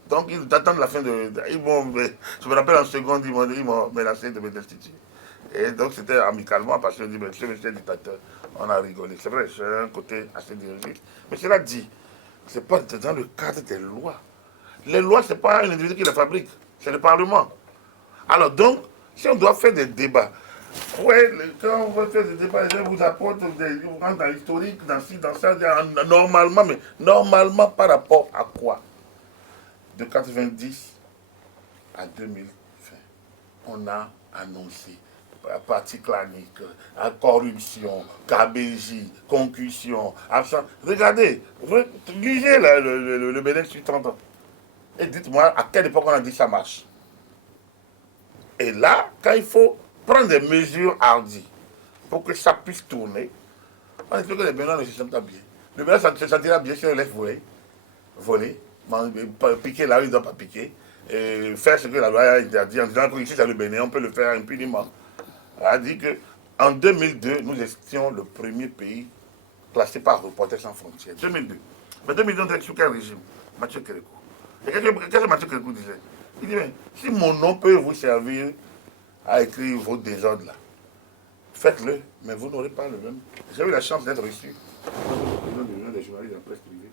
Donc ils attendent la fin de... je me rappelle en seconde, ils m'ont menacé de me destituer. Et donc c'était amicalement parce que je dis, monsieur le dictateur, on a rigolé. C'est vrai, j'ai un côté assez dirigiste. Mais cela dit, c'est pas dans le cadre des lois. Les lois, ce n'est pas un individu qui les fabrique, c'est le Parlement. Alors donc, si on doit faire des débats, ouais, quand on va faire des débats, les gens vous apportent, vous rentrent dans l'historique, dans ci, dans ça, normalement, mais normalement par rapport à quoi? De 90 à 2020, on a annoncé parti clanique, corruption, KBJ, concussion, absence. Regardez, lisez le Bénin sur 30 ans. Et dites-moi à quelle époque on a dit ça marche. Et là, quand il faut prendre des mesures hardies pour que ça puisse tourner, on espère que les Béninois ne se sentent pas bien. Le Bénin se sentira bien si on laisse voler, piquer là où il ne doit pas piquer, et faire ce que la loi a interdit en disant qu'ici c'est le Bénin, on peut le faire impunément. Elle a dit qu'en 2002, nous étions le premier pays classé par Reporters sans frontières. 2002. Mais 2002, on était sous quel régime? Mathieu Kérékou. Et qu'est-ce que Mathieu Kérékou disait? Il dit, mais si mon nom peut vous servir à écrire vos désordres là, faites-le, mais vous n'aurez pas le même. J'ai eu la chance d'être reçu par le président de l'Union des journalistes de la presse privée,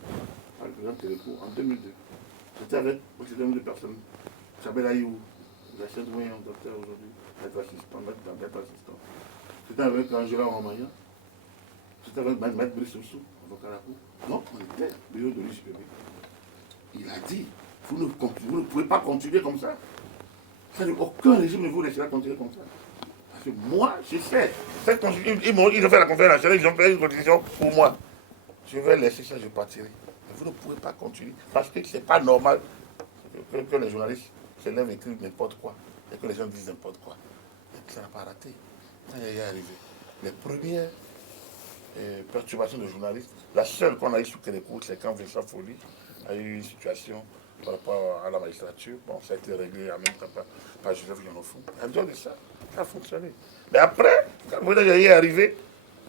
par le président Kérékou, en 2002. J'étais avec deux personnes. Chabel Aïou, Jacques Moyen, docteur aujourd'hui, maître assistant. J'étais avec Angela Romagnan. J'étais avec Maître Brice Soussou, avocat à la cour. Non, on était bureau de l'UJPB. Il a dit, vous ne pouvez pas continuer comme ça. Aucun régime ne vous laissera continuer comme ça. Parce que moi, je sais. Ils ont fait la conférence nationale, ils ont fait une constitution pour moi. Je vais laisser ça, je partirai. Mais vous ne pouvez pas continuer. Parce que ce n'est pas normal que les journalistes se lèvent et écrivent n'importe quoi. Et que les gens disent n'importe quoi. Et ça n'a pas raté. Ça y est arrivé. les premières perturbations de journalistes, la seule qu'on a eue sous Kélékou, c'est quand Vincent Folly a eu une situation par rapport à la magistrature. Bon, ça a été réglé en même temps par Joseph Yonofou. En dehors de ça, ça a fonctionné. Mais après, quand vous est arrivé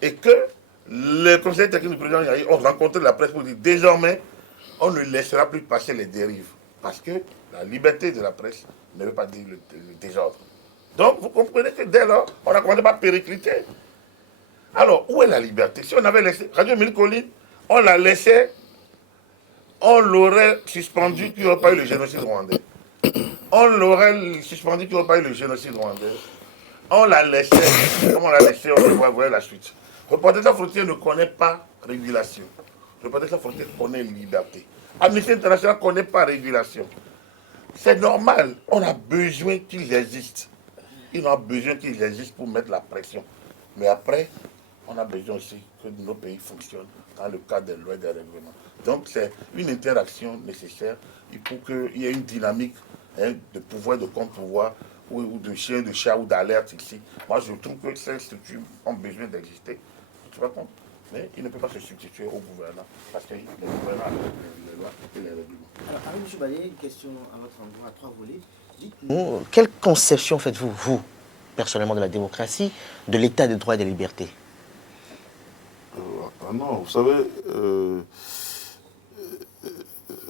et que les conseillers techniques du président Yahi ont rencontré la presse pour dire désormais, on ne laissera plus passer les dérives. Parce que la liberté de la presse ne veut pas dire le désordre. Donc, vous comprenez que dès lors, on a commencé par péricliter. Alors, où est la liberté? Si on avait laissé Radio Mille Collines, on l'a laissé, on l'aurait suspendu qu'il n'y aurait pas eu le génocide rwandais. On l'aurait suspendu qu'il n'y aurait pas eu le génocide rwandais. On l'a laissé, comme on l'a laissé, on va voir la suite. Reporter sans frontières ne connaît pas régulation. Reporter sans frontières connaît liberté. Amnesty International ne connaît pas régulation. C'est normal, on a besoin qu'ils existent. Ils ont besoin qu'ils existent pour mettre la pression. Mais après, on a besoin aussi que nos pays fonctionnent dans le cadre des lois et des règlements. Donc c'est une interaction nécessaire pour qu'il y ait une dynamique de pouvoir, de contre-pouvoir, ou de chien, de chat, ou d'alerte ici. Moi, je trouve que ces structures ont besoin d'exister. Tu vois compte? Mais il ne peut pas se substituer au gouvernement, parce que le gouvernement a les lois et les règlements. Alors, M. Balé, une question à votre endroit, à 3 volets. Dites-nous, quelle conception faites-vous, vous, personnellement, de la démocratie, de l'état de droit et des libertés? Non, vous savez,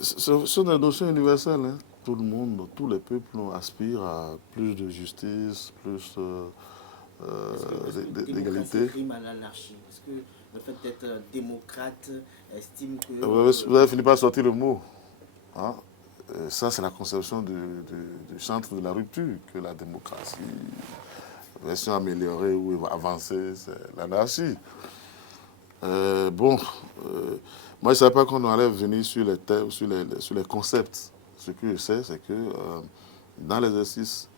ce sont des notions universelles. Hein. Tout le monde, tous les peuples aspirent à plus de justice, plus d'égalité. Rime à l'anarchie. Est-ce que le fait d'être démocrate estime que... Vous avez fini par sortir le mot. Hein? Ça, c'est la conception du centre de la rupture, que la démocratie, version améliorée ou avancée, c'est l'anarchie. Moi, je ne savais pas qu'on allait venir sur les thèmes, sur les concepts. Ce que je sais, c'est que dans l'exercice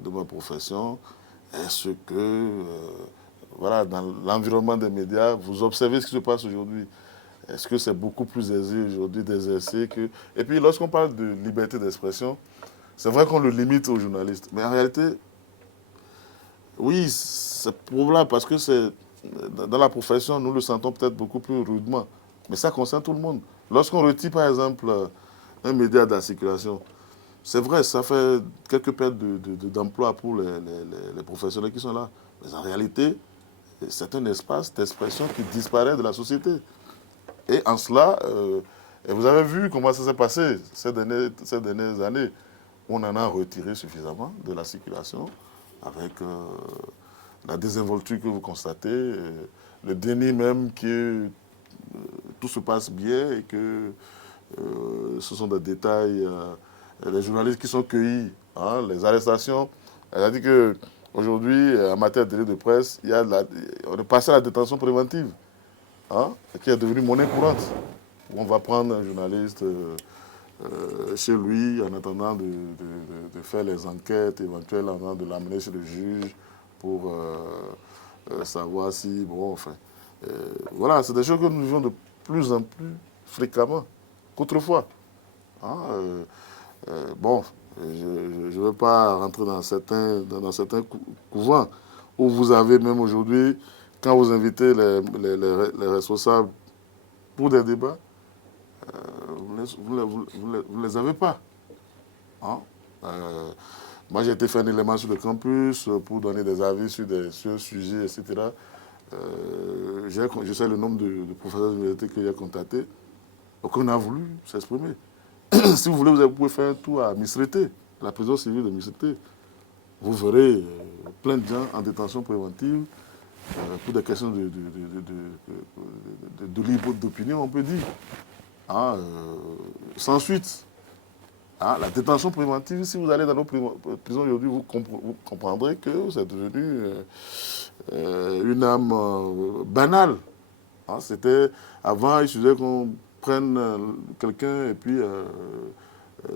de ma profession, est-ce que, voilà, dans l'environnement des médias, vous observez ce qui se passe aujourd'hui. Est-ce que c'est beaucoup plus aisé aujourd'hui d'exercer que... Et puis, lorsqu'on parle de liberté d'expression, c'est vrai qu'on le limite aux journalistes. Mais en réalité, oui, c'est probable parce que c'est... Dans la profession, nous le sentons peut-être beaucoup plus rudement. Mais ça concerne tout le monde. Lorsqu'on retire, par exemple, un média de la circulation, c'est vrai, ça fait quelques pertes d'emploi pour les professionnels qui sont là. Mais en réalité, c'est un espace d'expression qui disparaît de la société. Et en cela, et vous avez vu comment ça s'est passé ces dernières années. On en a retiré suffisamment de la circulation avec la désinvolture que vous constatez, le déni même que tout se passe bien et que ce sont des détails, les journalistes qui sont cueillis, hein, les arrestations. Elle a dit qu'aujourd'hui, en matière de délit de presse, on est passé à la détention préventive, hein, qui est devenue monnaie courante. On va prendre un journaliste chez lui en attendant de faire les enquêtes éventuelles, en attendant de l'amener chez le juge pour savoir si, bon, enfin, voilà, c'est des choses que nous vivons de plus en plus fréquemment qu'autrefois. Hein, bon, je ne veux pas rentrer dans certains couvents où vous avez même aujourd'hui, quand vous invitez les responsables pour des débats, vous ne les avez pas. Hein? Moi, j'ai été faire un élément sur le campus pour donner des avis sur des sujets, etc. Je sais le nombre de professeurs d'université que j'ai contactés. Aucun n'a voulu s'exprimer. Si vous voulez, vous pouvez faire un tour à Misrété, la prison civile de Misrété. Vous verrez plein de gens en détention préventive pour des questions de libre d'opinion, on peut dire. Hein, sans suite. Hein, la détention préventive, si vous allez dans nos prisons aujourd'hui, vous comprendrez que c'est devenu une âme banale. Hein, avant, il suffisait qu'on prenne quelqu'un et puis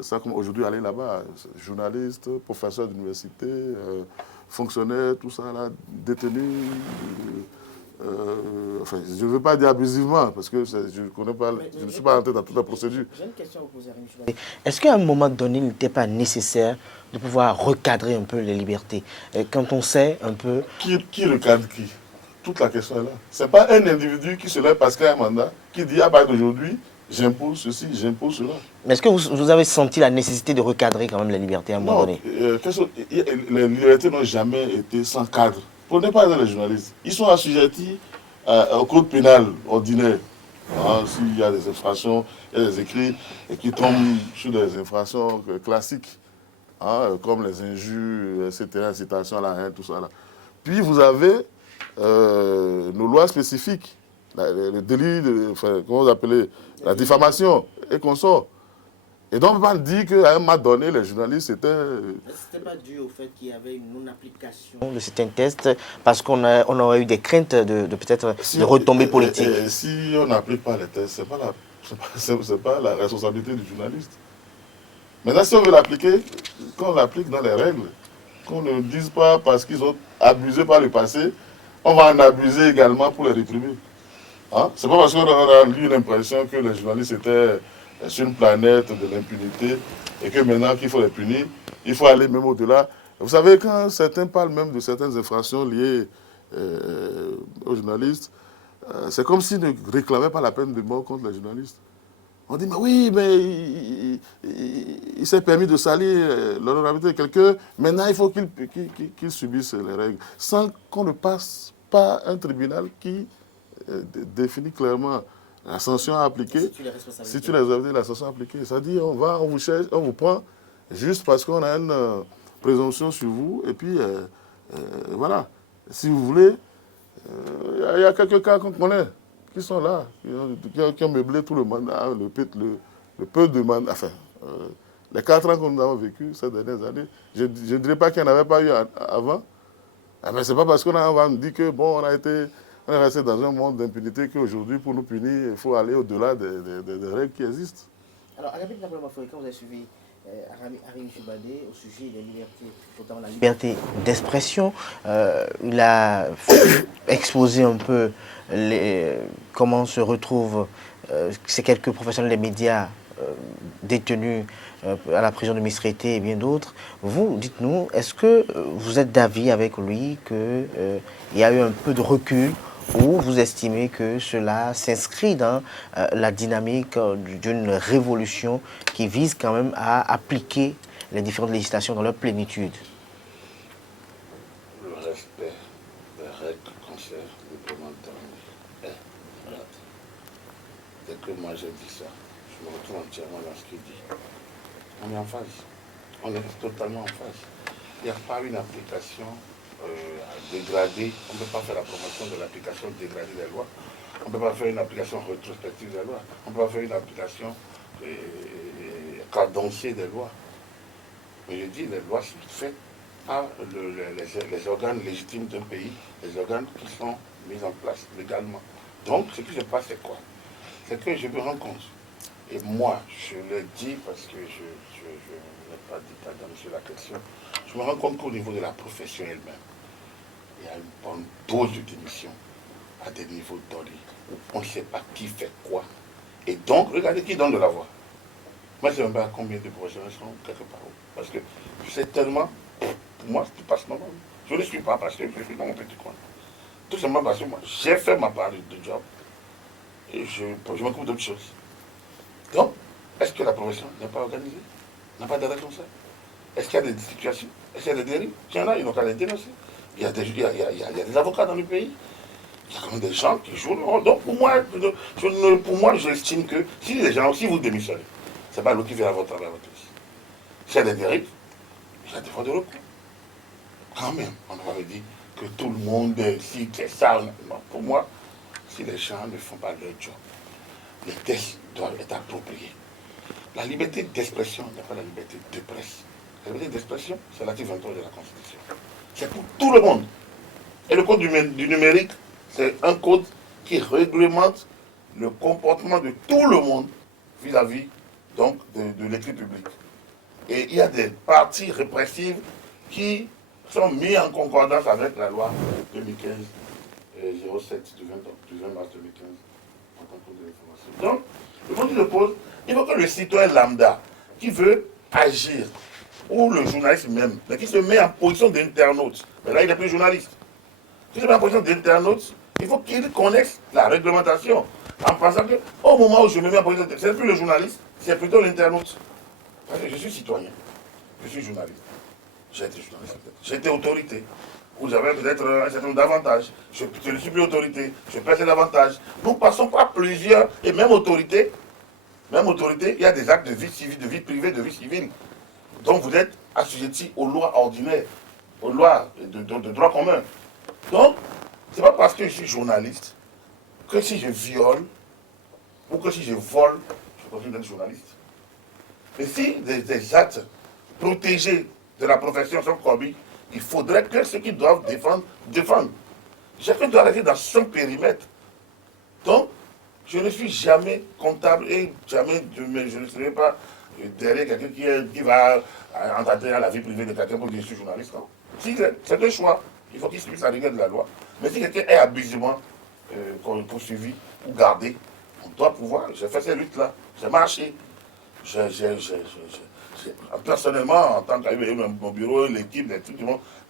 ça, comme aujourd'hui, aller là-bas, journaliste, professeur d'université, fonctionnaire, tout ça, là, détenu. Enfin, je ne veux pas dire abusivement, parce que je ne suis pas rentré dans toute la procédure. J'ai une question à vous poser, Rémi Choubalé. Est-ce qu'à un moment donné, il n'était pas nécessaire de pouvoir recadrer un peu les libertés? Et quand on sait un peu... Qui recadre qui? toute la question est là. Ce n'est pas un individu qui se lève parce qu'il a un mandat, qui dit à partir d'aujourd'hui, j'impose ceci, j'impose cela. Mais est-ce que vous avez senti la nécessité de recadrer quand même les libertés à un moment donné? Les libertés n'ont jamais été sans cadre. Prenez par exemple les journalistes. Ils sont assujettis au code pénal ordinaire. Hein, s'il y a des infractions, il y a des écrits et qui tombent sur des infractions classiques, hein, comme les injures, etc., incitation à la haine, tout ça. Là. Puis vous avez nos lois spécifiques, le délit, comment vous appelez, la diffamation et consorts. Et donc, on va dire qu'à un moment donné, les journalistes étaient... C'était pas dû au fait qu'il y avait une non-application de certains tests, parce qu'on aurait eu des craintes de peut-être de retombées politiques. Si on n'applique pas les tests, ce n'est pas la responsabilité du journaliste. Maintenant, si on veut l'appliquer, qu'on l'applique dans les règles, qu'on ne dise pas parce qu'ils ont abusé par le passé, on va en abuser également pour les réprimer. Hein? C'est pas parce qu'on a eu l'impression que les journalistes étaient sur une planète de l'impunité et que maintenant qu'il faut les punir, il faut aller même au-delà. Vous savez, quand certains parlent même de certaines infractions liées aux journalistes, c'est comme s'ils ne réclamaient pas la peine de mort contre les journalistes. On dit, mais oui, mais il s'est permis de salir l'honorabilité de quelqu'un, maintenant il faut qu'il subisse les règles, sans qu'on ne passe pas un tribunal qui définit clairement la sanction à appliquer, si tu les responsabilités, la sanction à appliquer. C'est-à-dire, on vous cherche, on vous prend juste parce qu'on a une présomption sur vous, et puis voilà. Si vous voulez, il y a quelques cas qu'on connaît, qui sont là, qui ont meublé tout le mandat, le peu de mandat, enfin, les 4 ans que nous avons vécu ces dernières années, je ne dirais pas qu'il n'y en avait pas eu avant, mais ce n'est pas parce qu'on va nous dire que, bon, on est resté dans un monde d'impunité qu'aujourd'hui, pour nous punir, il faut aller au-delà des règles qui existent. Alors, à la quand vous avez suivi Arim Chibadé au sujet des libertés, notamment la liberté d'expression, il a exposé un peu comment se retrouvent ces quelques professionnels des médias détenus à la prison de Misrété et bien d'autres. Vous, dites-nous, est-ce que vous êtes d'avis avec lui qu'il y a eu un peu de recul, ou vous estimez que cela s'inscrit dans la dynamique d'une révolution qui vise quand même à appliquer les différentes législations dans leur plénitude? Le respect des règles concernant le commandant est voilà. Dès que moi j'ai dit ça, je me retrouve entièrement dans ce qu'il dit. On est en phase. On est totalement en phase. Il n'y a pas une application dégradée. On ne peut pas faire la promotion de l'application dégradée des lois. On ne peut pas faire une application rétrospective des lois. On ne peut pas faire une application cadencée des lois. Mais je dis, les lois sont faites par les organes légitimes d'un pays, les organes qui sont mis en place légalement. Donc, ce qui se passe, c'est quoi? C'est que je me rends compte. Et moi, je le dis parce que je n'ai pas dit à monsieur la question. Je me rends compte qu'au niveau de la profession elle-même, il y a une bonne dose de démission à des niveaux donnés où on ne sait pas qui fait quoi. Et donc, regardez qui donne de la voix. Moi, je ne sais même pas combien de professionnels sont quelque part. Parce que c'est tellement, pour moi, c'est pas normal. Je ne le suis pas parce que je suis dans mon petit coin. Tout simplement parce que moi, j'ai fait ma part de job et je m'occupe d'autres choses. Donc, est-ce que la profession n'est pas organisée? N'a pas de responsable? Est-ce qu'il y a des situations? Est-ce qu'il y a des dérives? S'il y en a, ils n'ont qu'à les dénoncer. Il y a des avocats dans le pays. Il y a quand même des gens qui jouent le rôle. Donc, pour moi, j'estime que si les gens, si vous démissionnez, ce n'est pas l'autre qui vient à votre travail à votre place. S'il y a des dérives, il y a des fois de recours. Quand même, on m'avait dit que tout le monde, si c'est ça, non, pour moi, si les gens ne font pas leur job, les tests doivent être appropriés. La liberté d'expression n'est pas la liberté de presse. La liberté d'expression, c'est l'article 23 de la Constitution. C'est pour tout le monde. Et le code du numérique, c'est un code qui réglemente le comportement de tout le monde vis-à-vis donc de l'écrit public. Et il y a des parties répressives qui sont mises en concordance avec la loi 2015 07 du 20 mars 2015 en contrôle de l'information. Donc, le monde se pose, il faut que le citoyen lambda qui veut agir, ou le journaliste même, mais qui se met en position d'internaute, mais là il n'est plus journaliste, qui se met en position d'internaute, Il faut qu'ils connaissent la réglementation. En pensant qu'au moment où je me mets en position, ce n'est plus le journaliste, c'est plutôt l'internaute. Parce que je suis citoyen, je suis journaliste. J'ai été journaliste, j'ai été autorité. Vous avez peut-être un certain nombre d'avantages. Je ne suis plus autorité, je perds cet avantage. Nous passons par plusieurs, et même autorité, il y a des actes de vie civile, de vie privée, de vie civile. Donc vous êtes assujetti aux lois ordinaires, aux lois de droit commun. Donc, ce n'est pas parce que je suis journaliste que si je viole ou que si je vole, je continue d'être journaliste. Mais si des actes protégés de la profession sont commis, il faudrait que ceux qui doivent défendent. Chacun doit rester dans son périmètre. Donc, je ne suis jamais comptable et jamais je ne serai pas derrière quelqu'un qui va entrer à la vie privée de quelqu'un pour dire que je suis journaliste. Non. Si c'est un choix, il faut qu'il suive la rigueur de la loi. Mais si quelqu'un est abusivement poursuivi ou gardé, on doit pouvoir. J'ai fait ces luttes-là, j'ai marché. Personnellement, en tant qu'arrivé mon bureau, l'équipe,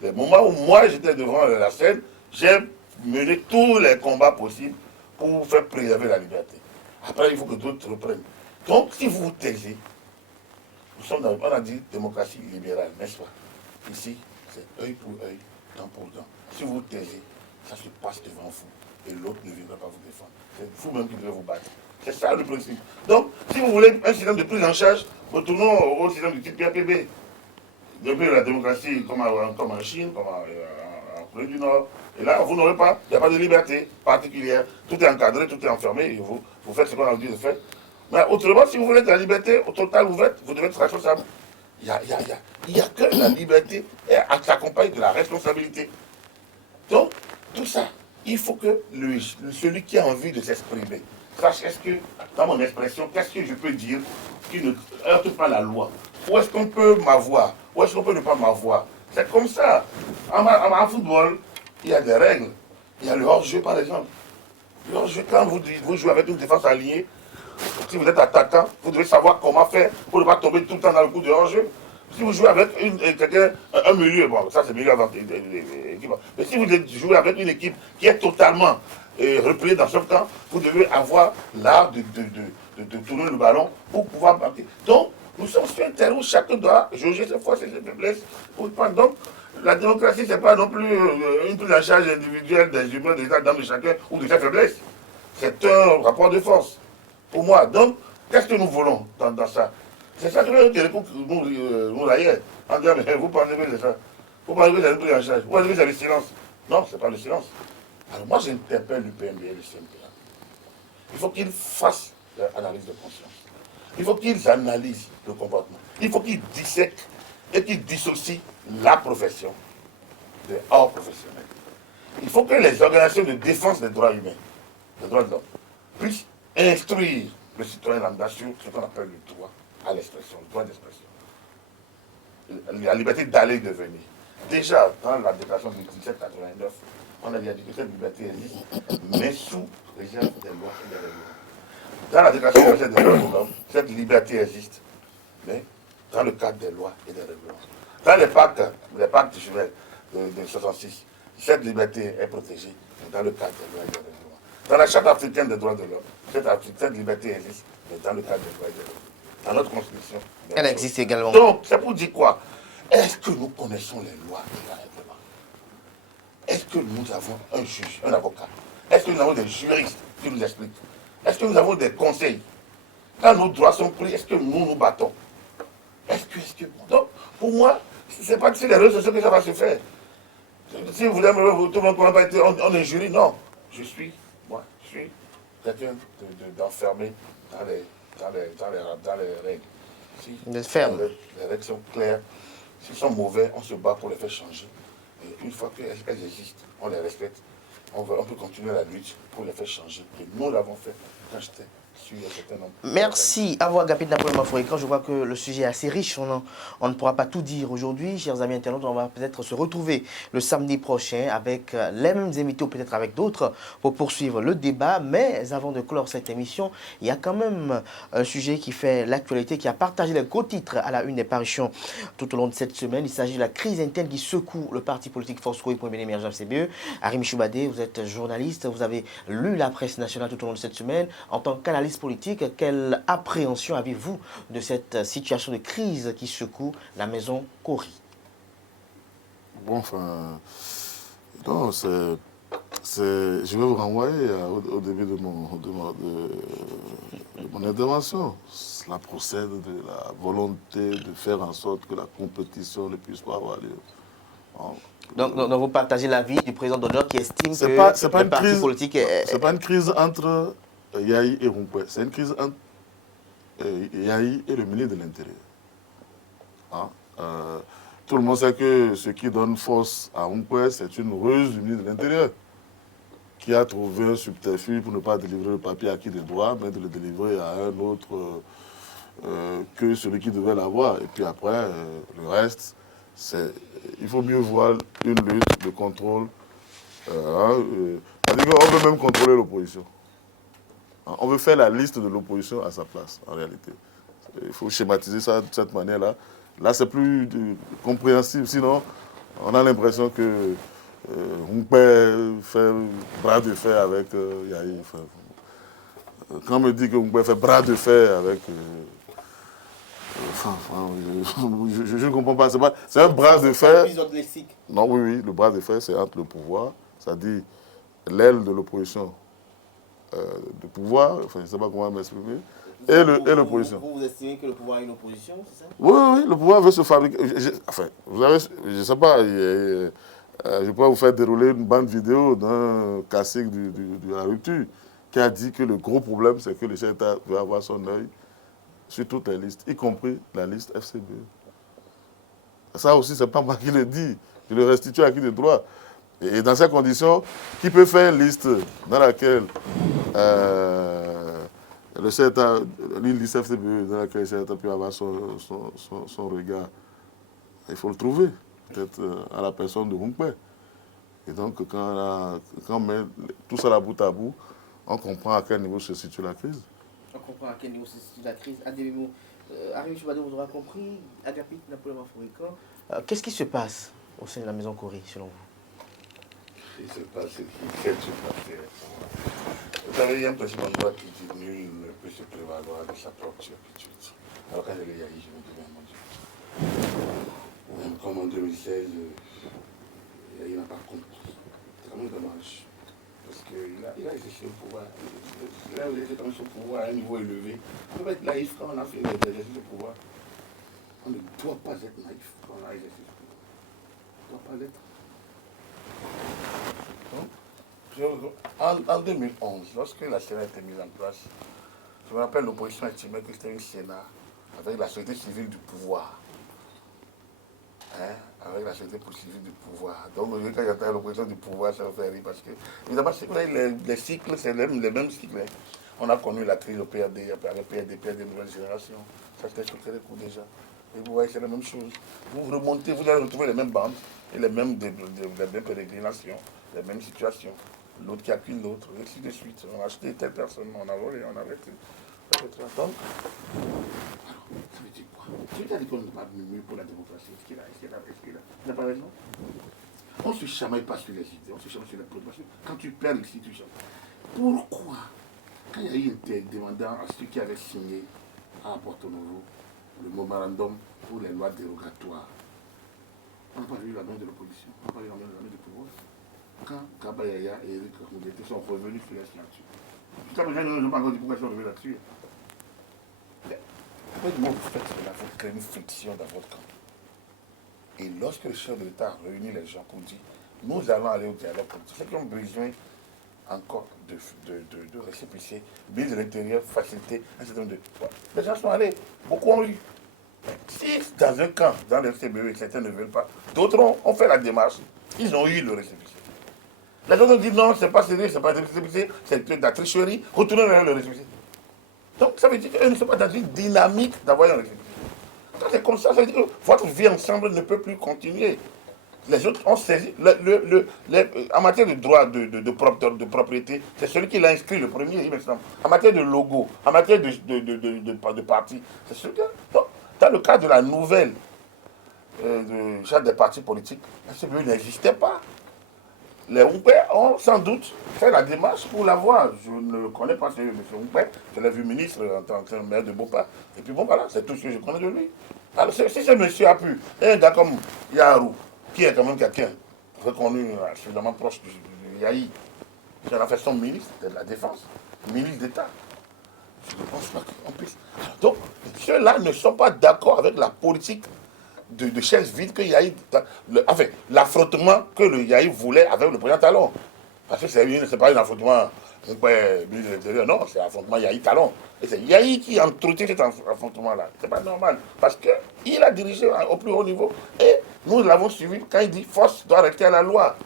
les moments où moi j'étais devant la scène, j'ai mené tous les combats possibles pour faire préserver la liberté. Après, il faut que d'autres reprennent. Donc, si vous vous taisez, nous sommes dans, on a dit démocratie libérale, n'est-ce pas? Ici, c'est œil pour œil, dent pour dent. Si vous vous taisez, ça se passe devant vous et l'autre ne viendra pas vous défendre. C'est vous-même qui devez vous battre. C'est ça le principe. Donc, si vous voulez un système de prise en charge, retournons au système du type PAPB. Depuis la démocratie, comme en Chine, comme en Corée du Nord, et là, vous n'aurez pas, il n'y a pas de liberté particulière. Tout est encadré, tout est enfermé, et vous faites ce qu'on a dit de faire. Mais autrement, si vous voulez de la liberté au total ouverte, vous devez être responsable. Il n'y a que la liberté et s'accompagne de la responsabilité. Donc, tout ça, il faut que celui qui a envie de s'exprimer sache, est-ce que, dans mon expression, qu'est-ce que je peux dire qui ne heurte pas la loi? Où est-ce qu'on peut m'avoir? Où est-ce qu'on peut ne pas m'avoir? C'est comme ça. En football, il y a des règles. Il y a le hors-jeu, par exemple. Le hors-jeu, quand vous jouez avec une défense alignée, si vous êtes attaquant, vous devez savoir comment faire pour ne pas tomber tout le temps dans le coup de hors-jeu. Si vous jouez avec un milieu, bon, ça c'est milieu avant l'équipe. Mais si vous jouez avec une équipe qui est totalement repliée dans ce camp, vous devez avoir l'art de tourner le ballon pour pouvoir marquer. Donc, nous sommes sur un terrain où chacun doit jauger ses forces et ses faiblesses. Donc, la démocratie, ce n'est pas non plus une prise en charge individuelle des humains, des actes de chacun ou de ses faiblesses. C'est un rapport de force, pour moi. Donc, qu'est-ce que nous voulons dans ça? C'est ça que nous ailleurs, en disant, mais vous pensez que c'est ça? Vous pensez que c'est une prise en charge? Vous pensez que c'est le silence? Non, ce n'est pas le silence. Alors moi, j'interpelle le PMB et le CNPA. Il faut qu'ils fassent leur analyse de conscience. Il faut qu'ils analysent le comportement. Il faut qu'ils dissèquent et qu'ils dissocient la profession des hors professionnels. Il faut que les organisations de défense des droits humains, des droits de l'homme, puissent instruire le citoyen lambda sur ce qu'on appelle le droit à l'expression, le droit d'expression. La liberté d'aller et de venir. Déjà, dans la déclaration de 1789, on a dit que cette liberté existe, mais sous réserve des lois et des règlements. Dans la déclaration universelle des droits de l'homme, cette liberté existe, mais dans le cadre des lois et des règlements. Dans les pactes de 66, cette liberté est protégée, mais dans le cadre des lois et des règlements. Dans la charte africaine des droits de l'homme, cette liberté existe, mais dans le cadre des lois et des règlements. Dans notre constitution. Elle existe également. Donc, c'est pour dire quoi? Est-ce que nous connaissons les lois et les règlements? Est-ce que nous avons un juge, un avocat? Est-ce que nous avons des juristes qui nous expliquent? Est-ce que nous avons des conseils? Quand nos droits sont pris, est-ce que nous nous battons? Donc, pour moi, ce n'est pas que c'est les réseaux sociaux que ça va se faire. Si vous voulez, tout le monde ne pas être on est jury, non. Je suis quelqu'un d'enfermé dans les règles. Si les règles sont claires, s'ils sont mauvais, on se bat pour les faire changer. Et une fois qu'elles existent, on les respecte. On peut continuer la lutte pour les faire changer. Et nous l'avons fait quand sur un certain nombre. Merci à vous, Agapit Napoléon Mafourican. Je vois que le sujet est assez riche. On ne pourra pas tout dire aujourd'hui. Chers amis internautes, on va peut-être se retrouver le samedi prochain avec les mêmes invités ou peut-être avec d'autres pour poursuivre le débat. Mais avant de clore cette émission, il y a quand même un sujet qui fait l'actualité, qui a partagé les gros titres à la une des parutions tout au long de cette semaine. Il s'agit de la crise interne qui secoue le parti politique Force Rouille pour l'émergence CBE. Arim Choubadé, vous êtes journaliste, vous avez lu la presse nationale tout au long de cette semaine. En tant qu'analyste politique, quelle appréhension avez-vous de cette situation de crise qui secoue la maison Cori? Bon, enfin, non, je vais vous renvoyer au début de mon intervention. Cela procède de la volonté de faire en sorte que la compétition ne puisse pas avoir lieu. Donc, vous partagez l'avis du président Dodor qui estime que le parti politique est... C'est pas une crise entre Yahi et Rumpoué, c'est une crise entre Yahi et le ministre de l'Intérieur. Hein? Tout le monde sait que ce qui donne force à Rumpoué, c'est une ruse du ministre de l'Intérieur qui a trouvé un subterfuge pour ne pas délivrer le papier acquis de droit, mais de le délivrer à un autre que celui qui devait l'avoir. Et puis après, le reste, il faut mieux voir une lutte de contrôle. On veut même contrôler l'opposition. On veut faire la liste de l'opposition à sa place, en réalité. Il faut schématiser ça de cette manière-là. Là, c'est plus compréhensible. Sinon, on a l'impression que Rumpoué fait bras de fer avec Yahi. Quand on me dit que Rumpoué fait bras de fer avec... je ne comprends pas. C'est un bras de fer. Non, oui, le bras de fer, c'est entre le pouvoir, c'est-à-dire l'aile de l'opposition de pouvoir, enfin, je ne sais pas comment m'exprimer, et l'opposition. Vous estimez que le pouvoir a une opposition, c'est ça? Oui, le pouvoir veut se fabriquer. Vous avez, je ne sais pas, je pourrais vous faire dérouler une bande vidéo d'un classique de la rupture qui a dit que le gros problème, c'est que le chef d'État veut avoir son œil sur toutes les listes, y compris la liste FCBE. Ça aussi, ce n'est pas moi qui le dis. Je le restitue à qui de droit. Et dans ces conditions, qui peut faire une liste dans laquelle le chef d'État, une liste FCBE, dans laquelle le chef d'État peut avoir son regard? Il faut le trouver, peut-être à la personne de Rumpoué. Et donc, quand on met tout ça là bout à bout, on comprend à quel niveau se situe la crise. On comprend à quel niveau se situe la crise. Arim Choubadé, vous aurez compris, Agapit Napoléon Mafourican. Qu'est-ce qui se passe au sein de la maison Cori, selon vous? Il se passe ce qui fait se passer. Vous savez, il y a un président de droit qui dit nul ne peut se prévaloir de sa propre turpitude. Alors quand je l'ai dit, je me dis, mon Dieu. Même comme en 2016, il n'a pas compris. C'est quand même dommage. Parce qu'il a exercé le pouvoir. Il a exercé son pouvoir à un niveau élevé. On peut être naïf quand on a fait l'exercice du pouvoir. On ne doit pas être naïf quand on a exercé ce pouvoir. On ne doit pas l'être. En 2011, lorsque la Sénat a été mise en place, je me rappelle l'opposition estimait que c'était une Sénat avec la société civile du pouvoir. Avec la société civile du pouvoir. Donc, quand j'entends l'opposition du pouvoir, ça me fait rire parce que, évidemment, les cycles, c'est les mêmes cycles. On a connu la crise au PRD, après le PRD nouvelle génération. Ça, c'était sur les coups déjà. Et vous voyez, c'est la même chose. Vous remontez, vous allez retrouver les mêmes bandes et les mêmes pérégrinations, les mêmes situations. L'autre qui appuie l'autre, et ainsi de suite. On a acheté telle personne, on a volé, on a arrêté. Donc, ça veut dire quoi? Tu veux dire qu'on n'est pas mieux pour la démocratie? Est-ce qu'il n'a pas raison? On ne se chamaille pas sur les idées, on se chamaille sur la préoccupation. Quand tu perds l'institution, pourquoi? Quand il y a eu un demandant à ceux qui avaient signé à Porto Novo le mémorandum pour les lois dérogatoires, on n'a pas vu la main de l'opposition, on n'a pas vu la main du pouvoir. Quand Kabayaya et Eric Moudete sont revenus sur la signature. Jusqu'à présent, nous n'avons pas encore dit pourquoi ils sont revenus là-dessus. Vous faites cela, vous créez une friction dans votre camp. Et lorsque le chef de l'État réunit les gens pour dire nous allons aller au dialogue politique, ceux qui ont besoin encore de récépissé, ministre de l'Intérieur, faciliter un certain nombre de. Les gens sont allés, beaucoup ont eu. Si dans un camp, dans le FCBE, certains ne veulent pas, d'autres ont fait la démarche, ils ont eu le récépissé. Les autres ont dit non, c'est pas sérieux, c'est pas récépissé, c'est de la tricherie, retournez vers le récépissé. Donc ça veut dire qu'eux ne sont pas dans une dynamique d'avoir un récépissé. Quand c'est comme ça veut dire que votre vie ensemble ne peut plus continuer. Les autres ont saisi. En matière de droit de propriété, c'est celui qui l'a inscrit le premier, il me semble. En matière de logo, en matière de parti, c'est celui qui. Donc, dans le cas de la nouvelle charte des partis politiques, la CBE n'existait pas. Les Oupé ont sans doute fait la démarche pour l'avoir. Je ne le connais pas, c'est M. Oupé. Je l'ai vu ministre en tant que maire de Bopa. Et puis bon, voilà, c'est tout ce que je connais de lui. Alors, si ce monsieur a pu, un gars comme Yarou, qui est quand même quelqu'un reconnu suffisamment proche du Yahi, qui en a fait son ministre de la Défense, ministre d'État, je ne pense pas qu'on puisse. Donc, ceux-là ne sont pas d'accord avec la politique de chaises vides que Yahi. Enfin, l'affrontement que le Yahi voulait avec le président Talon. Parce que c'est pas un affrontement ministre de l'Intérieur, non, c'est un affrontement Yahi-Talon. Et c'est Yahi qui entretient cet affrontement-là. C'est pas normal. Parce qu'il a dirigé au plus haut niveau. Et nous l'avons suivi quand il dit force doit rester à la loi.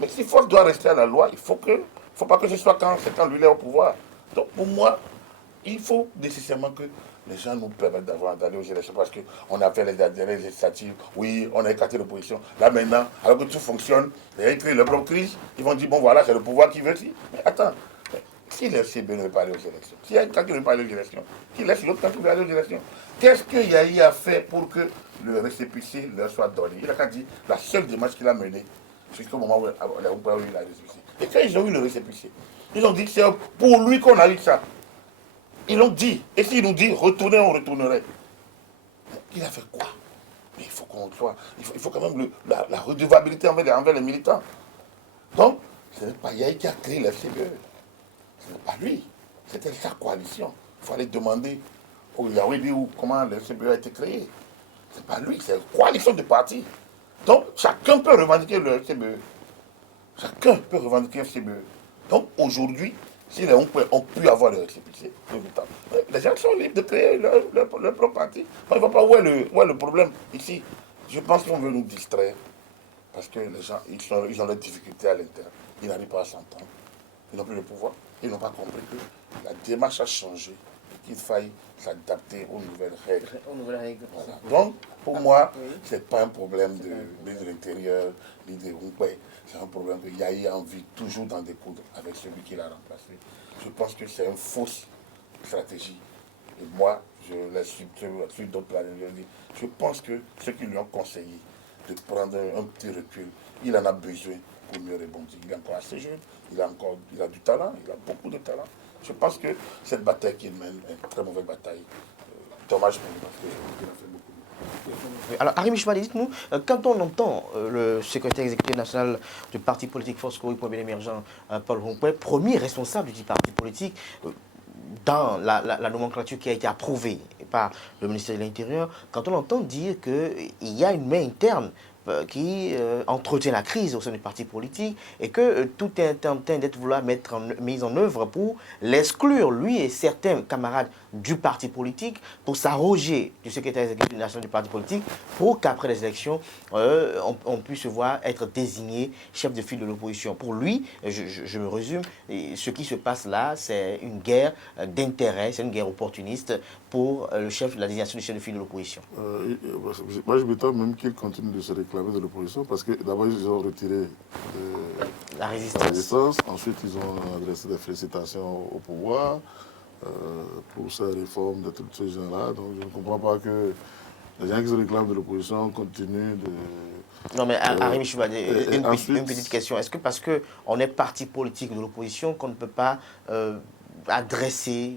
Mais si force doit rester à la loi, il faut pas que ce soit quand lui est au pouvoir. Donc pour moi, il faut nécessairement que les gens nous permettent d'aller aux élections parce qu'on a fait les législatives, oui, on a écarté l'opposition. Là maintenant, alors que tout fonctionne, ils créent leur propre crise, ils vont dire, bon voilà, c'est le pouvoir qui veut. Mais attends, si le CB ne veut pas aller aux élections, s'il y a quelqu'un qui ne veut pas aller aux élections, qui laisse l'autre quand il veut aller aux élections, qu'est-ce que Yahi a fait pour que le récépissé leur soit donné? Il a quand dit, la seule démarche qu'il a menée, jusqu'au moment où il a eu la récépissé. Et quand ils ont eu le récépissé, ils ont dit que c'est pour lui qu'on a eu ça. Ils l'ont dit. Et s'ils nous disent retournez, on retournerait. Il a fait quoi? Mais il faut qu'on soit. Il faut quand même la redevabilité envers les militants. Donc, ce n'est pas Yahi qui a créé la FCBE. Ce n'est pas lui. C'était sa coalition. Il faut aller demander au Yahweh comment la FCBE a été créée. Ce n'est pas lui, c'est une coalition de partis. Donc, chacun peut revendiquer le FCBE. Chacun peut revendiquer le FCBE. Donc, aujourd'hui, si les Ompouais ont pu avoir le récépissé, les gens sont libres de créer leur propre parti. On ne voit pas où est le problème ici. Je pense qu'on veut nous distraire parce que les gens, ils ont leurs difficultés à l'intérieur. Ils n'arrivent pas à s'entendre. Ils n'ont plus le pouvoir. Ils n'ont pas compris que la démarche a changé et qu'il faille s'adapter aux nouvelles règles. Voilà. Donc, pour moi, ce n'est pas un problème de l'intérieur, ni de Ompouais. C'est un problème que Yahi a envie toujours d'en découdre avec celui qui l'a remplacé. Je pense que c'est une fausse stratégie. Et moi, je la suis d'autres planètes. Je pense que ceux qui lui ont conseillé de prendre un petit recul, il en a besoin pour mieux rebondir. Il est encore assez jeune, il a du talent, il a beaucoup de talent. Je pense que cette bataille qu'il mène est une très mauvaise bataille. Dommage pour lui parce qu'il a fait beaucoup. Alors, Arim Chouali, dites-nous, quand on entend le secrétaire exécutif national du parti politique Force Koui pour l'émergent, Paul Ompoué, premier responsable du parti politique, dans la nomenclature qui a été approuvée par le ministère de l'Intérieur, quand on entend dire qu'il y a une main interne qui entretient la crise au sein du parti politique et que tout est en train d'être mis en œuvre pour l'exclure, lui et certains camarades du parti politique, pour s'arroger du secrétaire exécutif national du parti politique, pour qu'après les élections, on puisse voir être désigné chef de file de l'opposition. Pour lui, je me résume, ce qui se passe là, c'est une guerre d'intérêt, c'est une guerre opportuniste pour la désignation du chef de file de l'opposition. Moi, je m'étonne même qu'il continue de se réclamer de l'opposition parce que d'abord, ils ont retiré la résistance. Ensuite, ils ont adressé des félicitations au pouvoir pour ces réformes de tous ces gens-là. Donc, je ne comprends pas que les gens qui se réclament de l'opposition continuent de... Non, mais Arim Chouali, une petite question. Est-ce que parce qu'on est parti politique de l'opposition qu'on ne peut pas adresser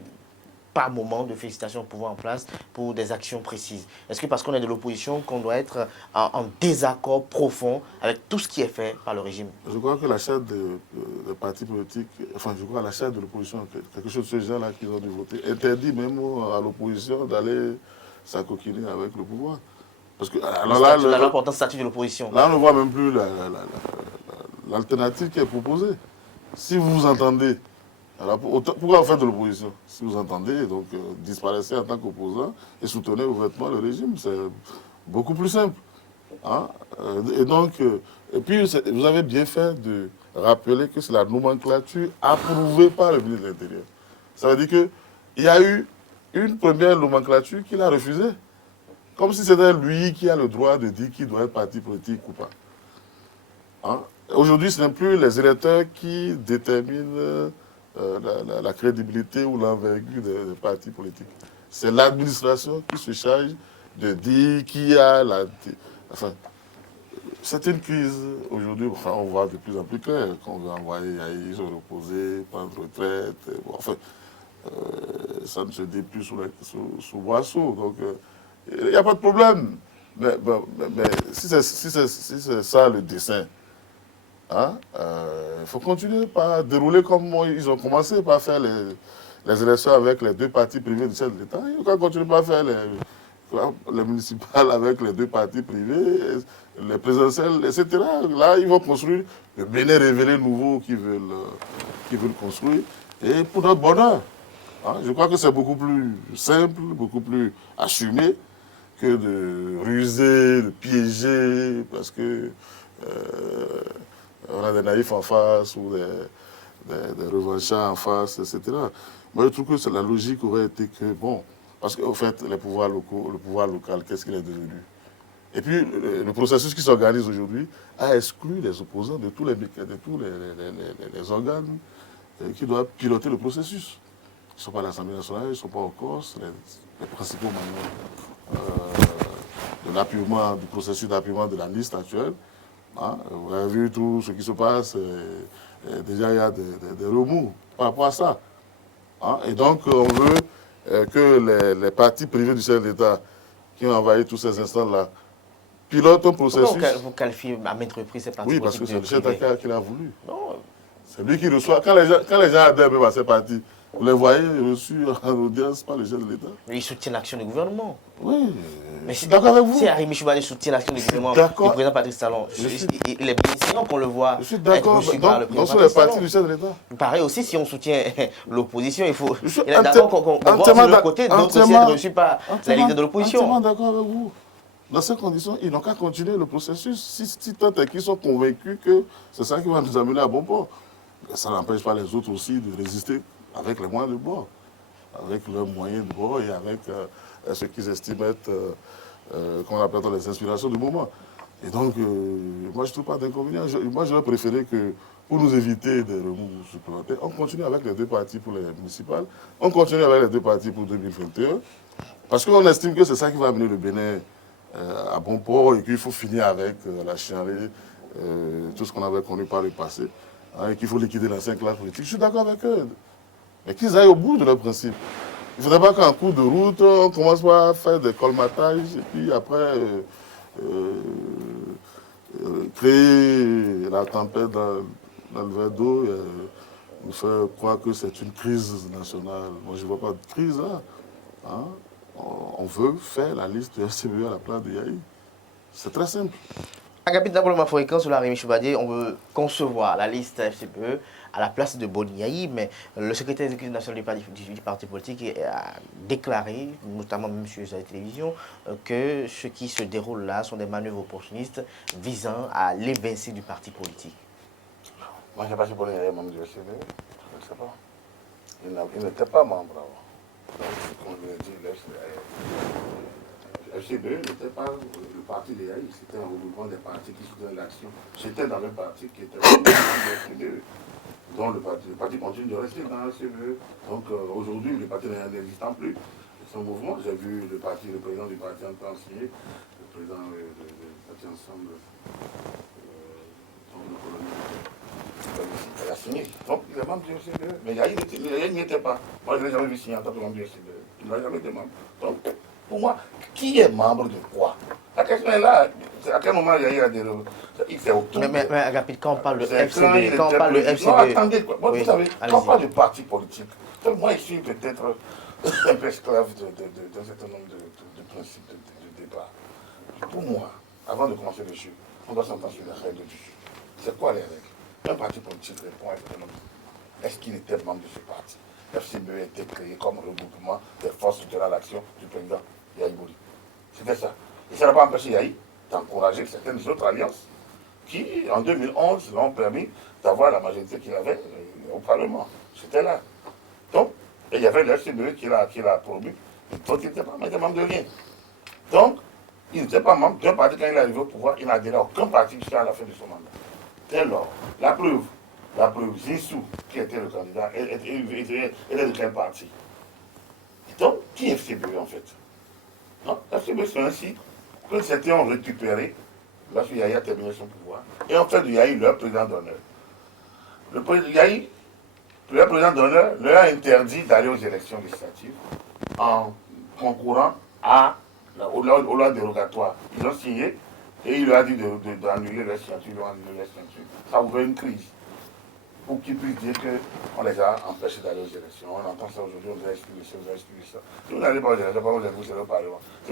par moment de félicitations au pouvoir en place pour des actions précises? Est-ce que parce qu'on est de l'opposition qu'on doit être en désaccord profond avec tout ce qui est fait par le régime? Je crois que la charte des partis politiques, enfin je crois la charte de l'opposition, quelque chose de ce genre-là qu'ils ont dû voter, interdit même à l'opposition d'aller s'acoquiner avec le pouvoir. Parce que alors là, l'important statut de l'opposition. Là, on ne voit même plus l'alternative qui est proposée. Si vous vous entendez, alors pourquoi vous faites de l'opposition? Si vous entendez, donc disparaissez en tant qu'opposant et soutenez ouvertement le régime. C'est beaucoup plus simple. Hein? Et donc, et puis vous avez bien fait de rappeler que c'est la nomenclature approuvée par le ministre de l'Intérieur. Ça veut dire qu'il y a eu une première nomenclature qu'il a refusée. Comme si c'était lui qui a le droit de dire qui doit être parti politique ou pas. Hein? Aujourd'hui, ce n'est plus les électeurs qui déterminent la crédibilité ou l'envergure des partis politiques. C'est l'administration qui se charge de dire qui a la... Enfin, c'est une crise aujourd'hui, enfin, on voit de plus en plus clair, qu'on veut envoyer Yahi se reposer, prendre retraite, bon, enfin, ça ne se dit plus sous boisseau, donc il n'y a pas de problème. Mais si c'est ça le dessin, hein, il faut continuer par dérouler comme ils ont commencé par faire les élections avec les deux partis privés du chef de l'État. Il faut continuer par faire les municipales avec les deux partis privés, les présidentielles, etc. Là, ils vont construire le Bénin révélé nouveau qu'ils veulent construire. Et pour notre bonheur, hein, je crois que c'est beaucoup plus simple, beaucoup plus assumé que de ruser, de piéger, parce que on a des naïfs en face ou des revanchards en face, etc. Moi, je trouve que la logique aurait été que, bon, parce qu'au fait, les pouvoirs locaux, le pouvoir local, qu'est-ce qu'il est devenu? Et puis, le processus qui s'organise aujourd'hui a exclu les opposants de tous les organes qui doivent piloter le processus. Ils ne sont pas à l'Assemblée nationale, ils ne sont pas en Corse, les principaux membres de l'appuyement, du processus d'appuyement de la liste actuelle. Hein, vous avez vu tout ce qui se passe, déjà il y a des remous par rapport à ça. Hein, et donc on veut que les partis privés du chef d'État qui ont envahi tous ces instants-là pilotent un processus. Pourquoi vous qualifiez à maintes reprises ces partis? Oui, parce que c'est le chef d'État qui l'a voulu. Non. C'est lui qui reçoit. Quand les gens adhèrent même à ces partis, vous les voyez reçus en audience par le chef de l'État. Mais il soutient l'action du gouvernement. Oui, mais je suis d'accord avec vous. Si Arimi Choubani soutient l'action du gouvernement, le président Patrice Talon, il est bénéficiant qu'on le voit. Je suis d'accord, donc sur les partis du chef de l'État. Pareil aussi, si on soutient l'opposition, il est d'accord qu'on voit de l'autre côté, d'autres aussi être reçus par la Ligue de l'opposition. Je suis entièrement d'accord avec vous. Dans ces conditions, ils n'ont qu'à continuer le processus si tant est qu'ils sont convaincus que c'est ça qui va nous amener à bon port. Ça n'empêche pas les autres aussi de résister avec les moyens de bord, avec leurs moyens de bord et avec ce qu'ils estiment être, qu'on appelle les inspirations du moment. Et donc, moi, je ne trouve pas d'inconvénient. Moi, j'aurais préféré que, pour nous éviter des remous supplémentaires, on continue avec les deux partis pour les municipales, on continue avec les deux partis pour 2021, parce qu'on estime que c'est ça qui va amener le Bénin à bon port et qu'il faut finir avec la chienlit, tout ce qu'on avait connu par le passé, hein, et qu'il faut liquider l'ancienne classe politique. Je suis d'accord avec eux. Mais qu'ils aillent au bout de leurs principes. Il ne faudrait pas qu'en cours de route, on commence par faire des colmatages et puis après créer la tempête dans le verre d'eau et nous faire croire que c'est une crise nationale. Moi, je ne vois pas de crise là. Hein? On veut faire la liste de FCBE à la place de Yahi. C'est très simple. Agapit d'abord fréquence sur la Arimi Choubani, on veut concevoir la liste FCBE à la place de Boni Yahi, mais le secrétaire exécutif national du parti politique a déclaré, notamment même sur la télévision, que ce qui se déroule là sont des manœuvres opportunistes visant à l'évincer du parti politique. Moi, je ne sais pas si Boni Yahi est membre du FCBE, je ne sais pas. Il n'était pas membre avant. Comme je l'ai dit, le FCBE n'était pas le parti de Yahi, c'était un regroupement des partis qui soutenaient l'action. J'étais dans le parti qui était membre du FCBE. Donc le parti continue de rester dans le FCBE. Donc aujourd'hui, le parti n'existe plus. C'est un mouvement. J'ai vu le président du parti en temps signé, le président du parti ensemble, le colonel. Il a signé. Donc il est membre du FCBE. Mais Yahi n'y était pas. Moi, je ne l'ai jamais vu signer en tant que membre du FCBE. Il n'a jamais été membre. Donc, pour moi, qui est membre de quoi? La question est là. À quel moment Yahi a des... Il fait autour. Mais Agapit, quand on parle de FCBE, quand on parle de FCBE... Non, attendez, quoi. Moi, oui, vous savez, quand on parle de parti politique, moi, je suis peut-être un peu esclave d'un certain nombre de principes de départ. Pour moi, avant de commencer le jeu, on doit s'entendre sur les règles du jeu. C'est quoi les règles? Un parti politique répond à un autre. Est-ce qu'il était membre de ce parti? FCBE a été créé comme regroupement des forces de l'action du président Yahi Boni. C'était ça. Et ça n'a pas empêché Yahi d'encourager certaines autres alliances qui, en 2011, l'ont permis d'avoir la majorité qu'il avait au Parlement. C'était là. Donc, Et il y avait le FCBE qui l'a promu. Donc il n'était pas membre de rien. Donc, il n'était pas membre d'un parti quand il est arrivé au pouvoir, il n'a adhéré à aucun parti jusqu'à la fin de son mandat. Dès lors, la preuve, Zissou, qui était le candidat, était de quel parti? Donc, qui est FCBE en fait? Non, FCBE c'est ainsi que certains ont récupéré, lorsque Yahya a terminé son pouvoir, et ont fait de Yahya leur président d'honneur. Le président d'honneur leur a interdit d'aller aux élections législatives en concourant aux lois dérogatoires. Ils ont signé et il leur a dit d'annuler leur signature, ils ont annulé leur signature. Ça a ouvert une crise pour qu'ils puissent dire qu'on les a empêchés d'aller aux élections. On entend ça aujourd'hui, on vous a expliqué ça, on vous a expliqué ça. Si vous n'allez pas aux élections, comment vous allez vous au Parlement? Si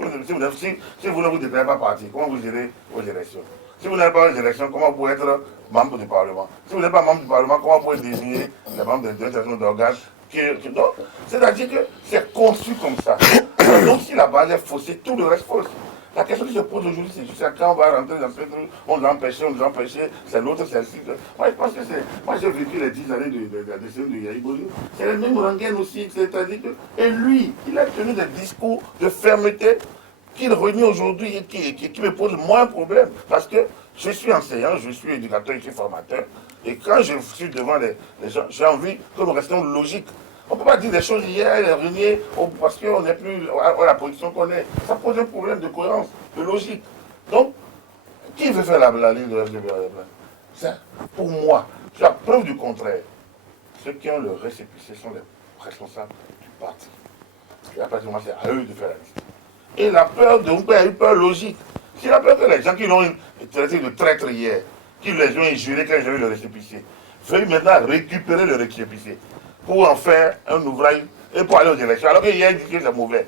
vous ne vous déclarez pas parti, comment vous irez aux élections? Si vous n'êtes pas aux élections, comment vous pouvez être membre du Parlement? Si vous n'êtes pas membre du Parlement, comment vous pouvez désigner les membres des institutions d'organes? C'est-à-dire que c'est conçu comme ça. Donc si la base est faussée, tout le reste fausse. La question qui se pose aujourd'hui, c'est juste quand on va rentrer dans ce truc, on nous empêche, c'est l'autre, c'est ci. Moi, je pense que c'est. Moi, j'ai vécu les 10 années de la décennie de Yahya Bouzou. C'est le même rengaine aussi, c'est-à-dire que. Et lui, il a tenu des discours de fermeté qu'il renie aujourd'hui et qui me pose moins de problème. Parce que je suis enseignant, je suis éducateur, je suis formateur. Et quand je suis devant les gens, j'ai envie que nous restions logiques. On ne peut pas dire des choses hier, renier, parce qu'on n'est plus à la position qu'on est. Ça pose un problème de cohérence, de logique. Donc, qui veut faire la ligne de FDB? Ça, pour moi, c'est la preuve du contraire. Ceux qui ont le récépissé sont les responsables du parti. Et à partir du moment, c'est à eux de faire la liste. Et la peur de mon père a eu peur logique. C'est la peur que les gens qui l'ont traité de traître hier, qui les ont injurés quand ils avaient le récépissé, veuillent maintenant récupérer le récépissé pour en faire un ouvrage et pour aller aux élections. Alors qu'il y a dit que c'est mauvais.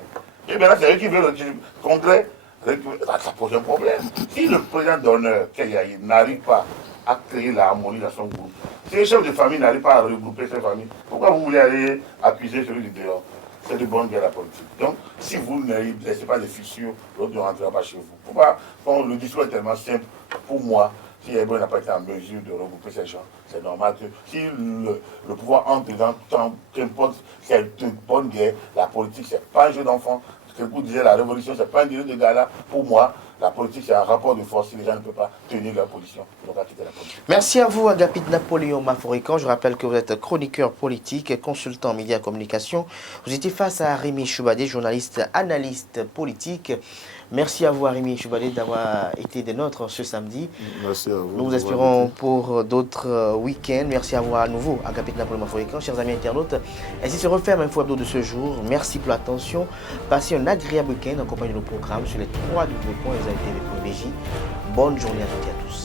Et maintenant, c'est eux qui veulent le congrès. Ça pose un problème. Si le président d'honneur, Keyaï, n'arrive pas à créer l'harmonie dans son groupe, si le chef de famille n'arrive pas à regrouper ses familles, pourquoi vous voulez aller accuser celui du dehors? C'est de bonne guerre la politique. Donc, si vous ne laissez pas de fissures, l'autre ne rentrera pas chez vous. Pourquoi? Le discours est tellement simple pour moi. Si Ebon n'a pas été en mesure de regrouper ces gens, c'est normal que si le pouvoir entre dans temps, qu'importe, c'est de bonne guerre, la politique, c'est pas un jeu d'enfant. Ce que vous disiez, la révolution, c'est pas un jeu de gala. Pour moi, la politique, c'est un rapport de force. Si les gens ne peuvent pas tenir leur position, ils n'ont pas quitter la politique. Merci à vous, Agapit Napoléon Maforican. Je rappelle que vous êtes chroniqueur politique et consultant en médias et communication. Vous étiez face à Rémi Choubadé, journaliste, analyste politique. Merci à vous, Rémi Choubadé, d'avoir été des nôtres ce samedi. Merci à vous. Nous vous espérons pour d'autres week-ends. Merci à vous à nouveau, Agapit Napoléon Maforican. Chers amis internautes, ainsi se referme Info Hebdo de ce jour. Merci pour l'attention. Passez un agréable week-end en compagnie de nos programmes sur les 3 WPOints. Bonne journée à toutes et à tous.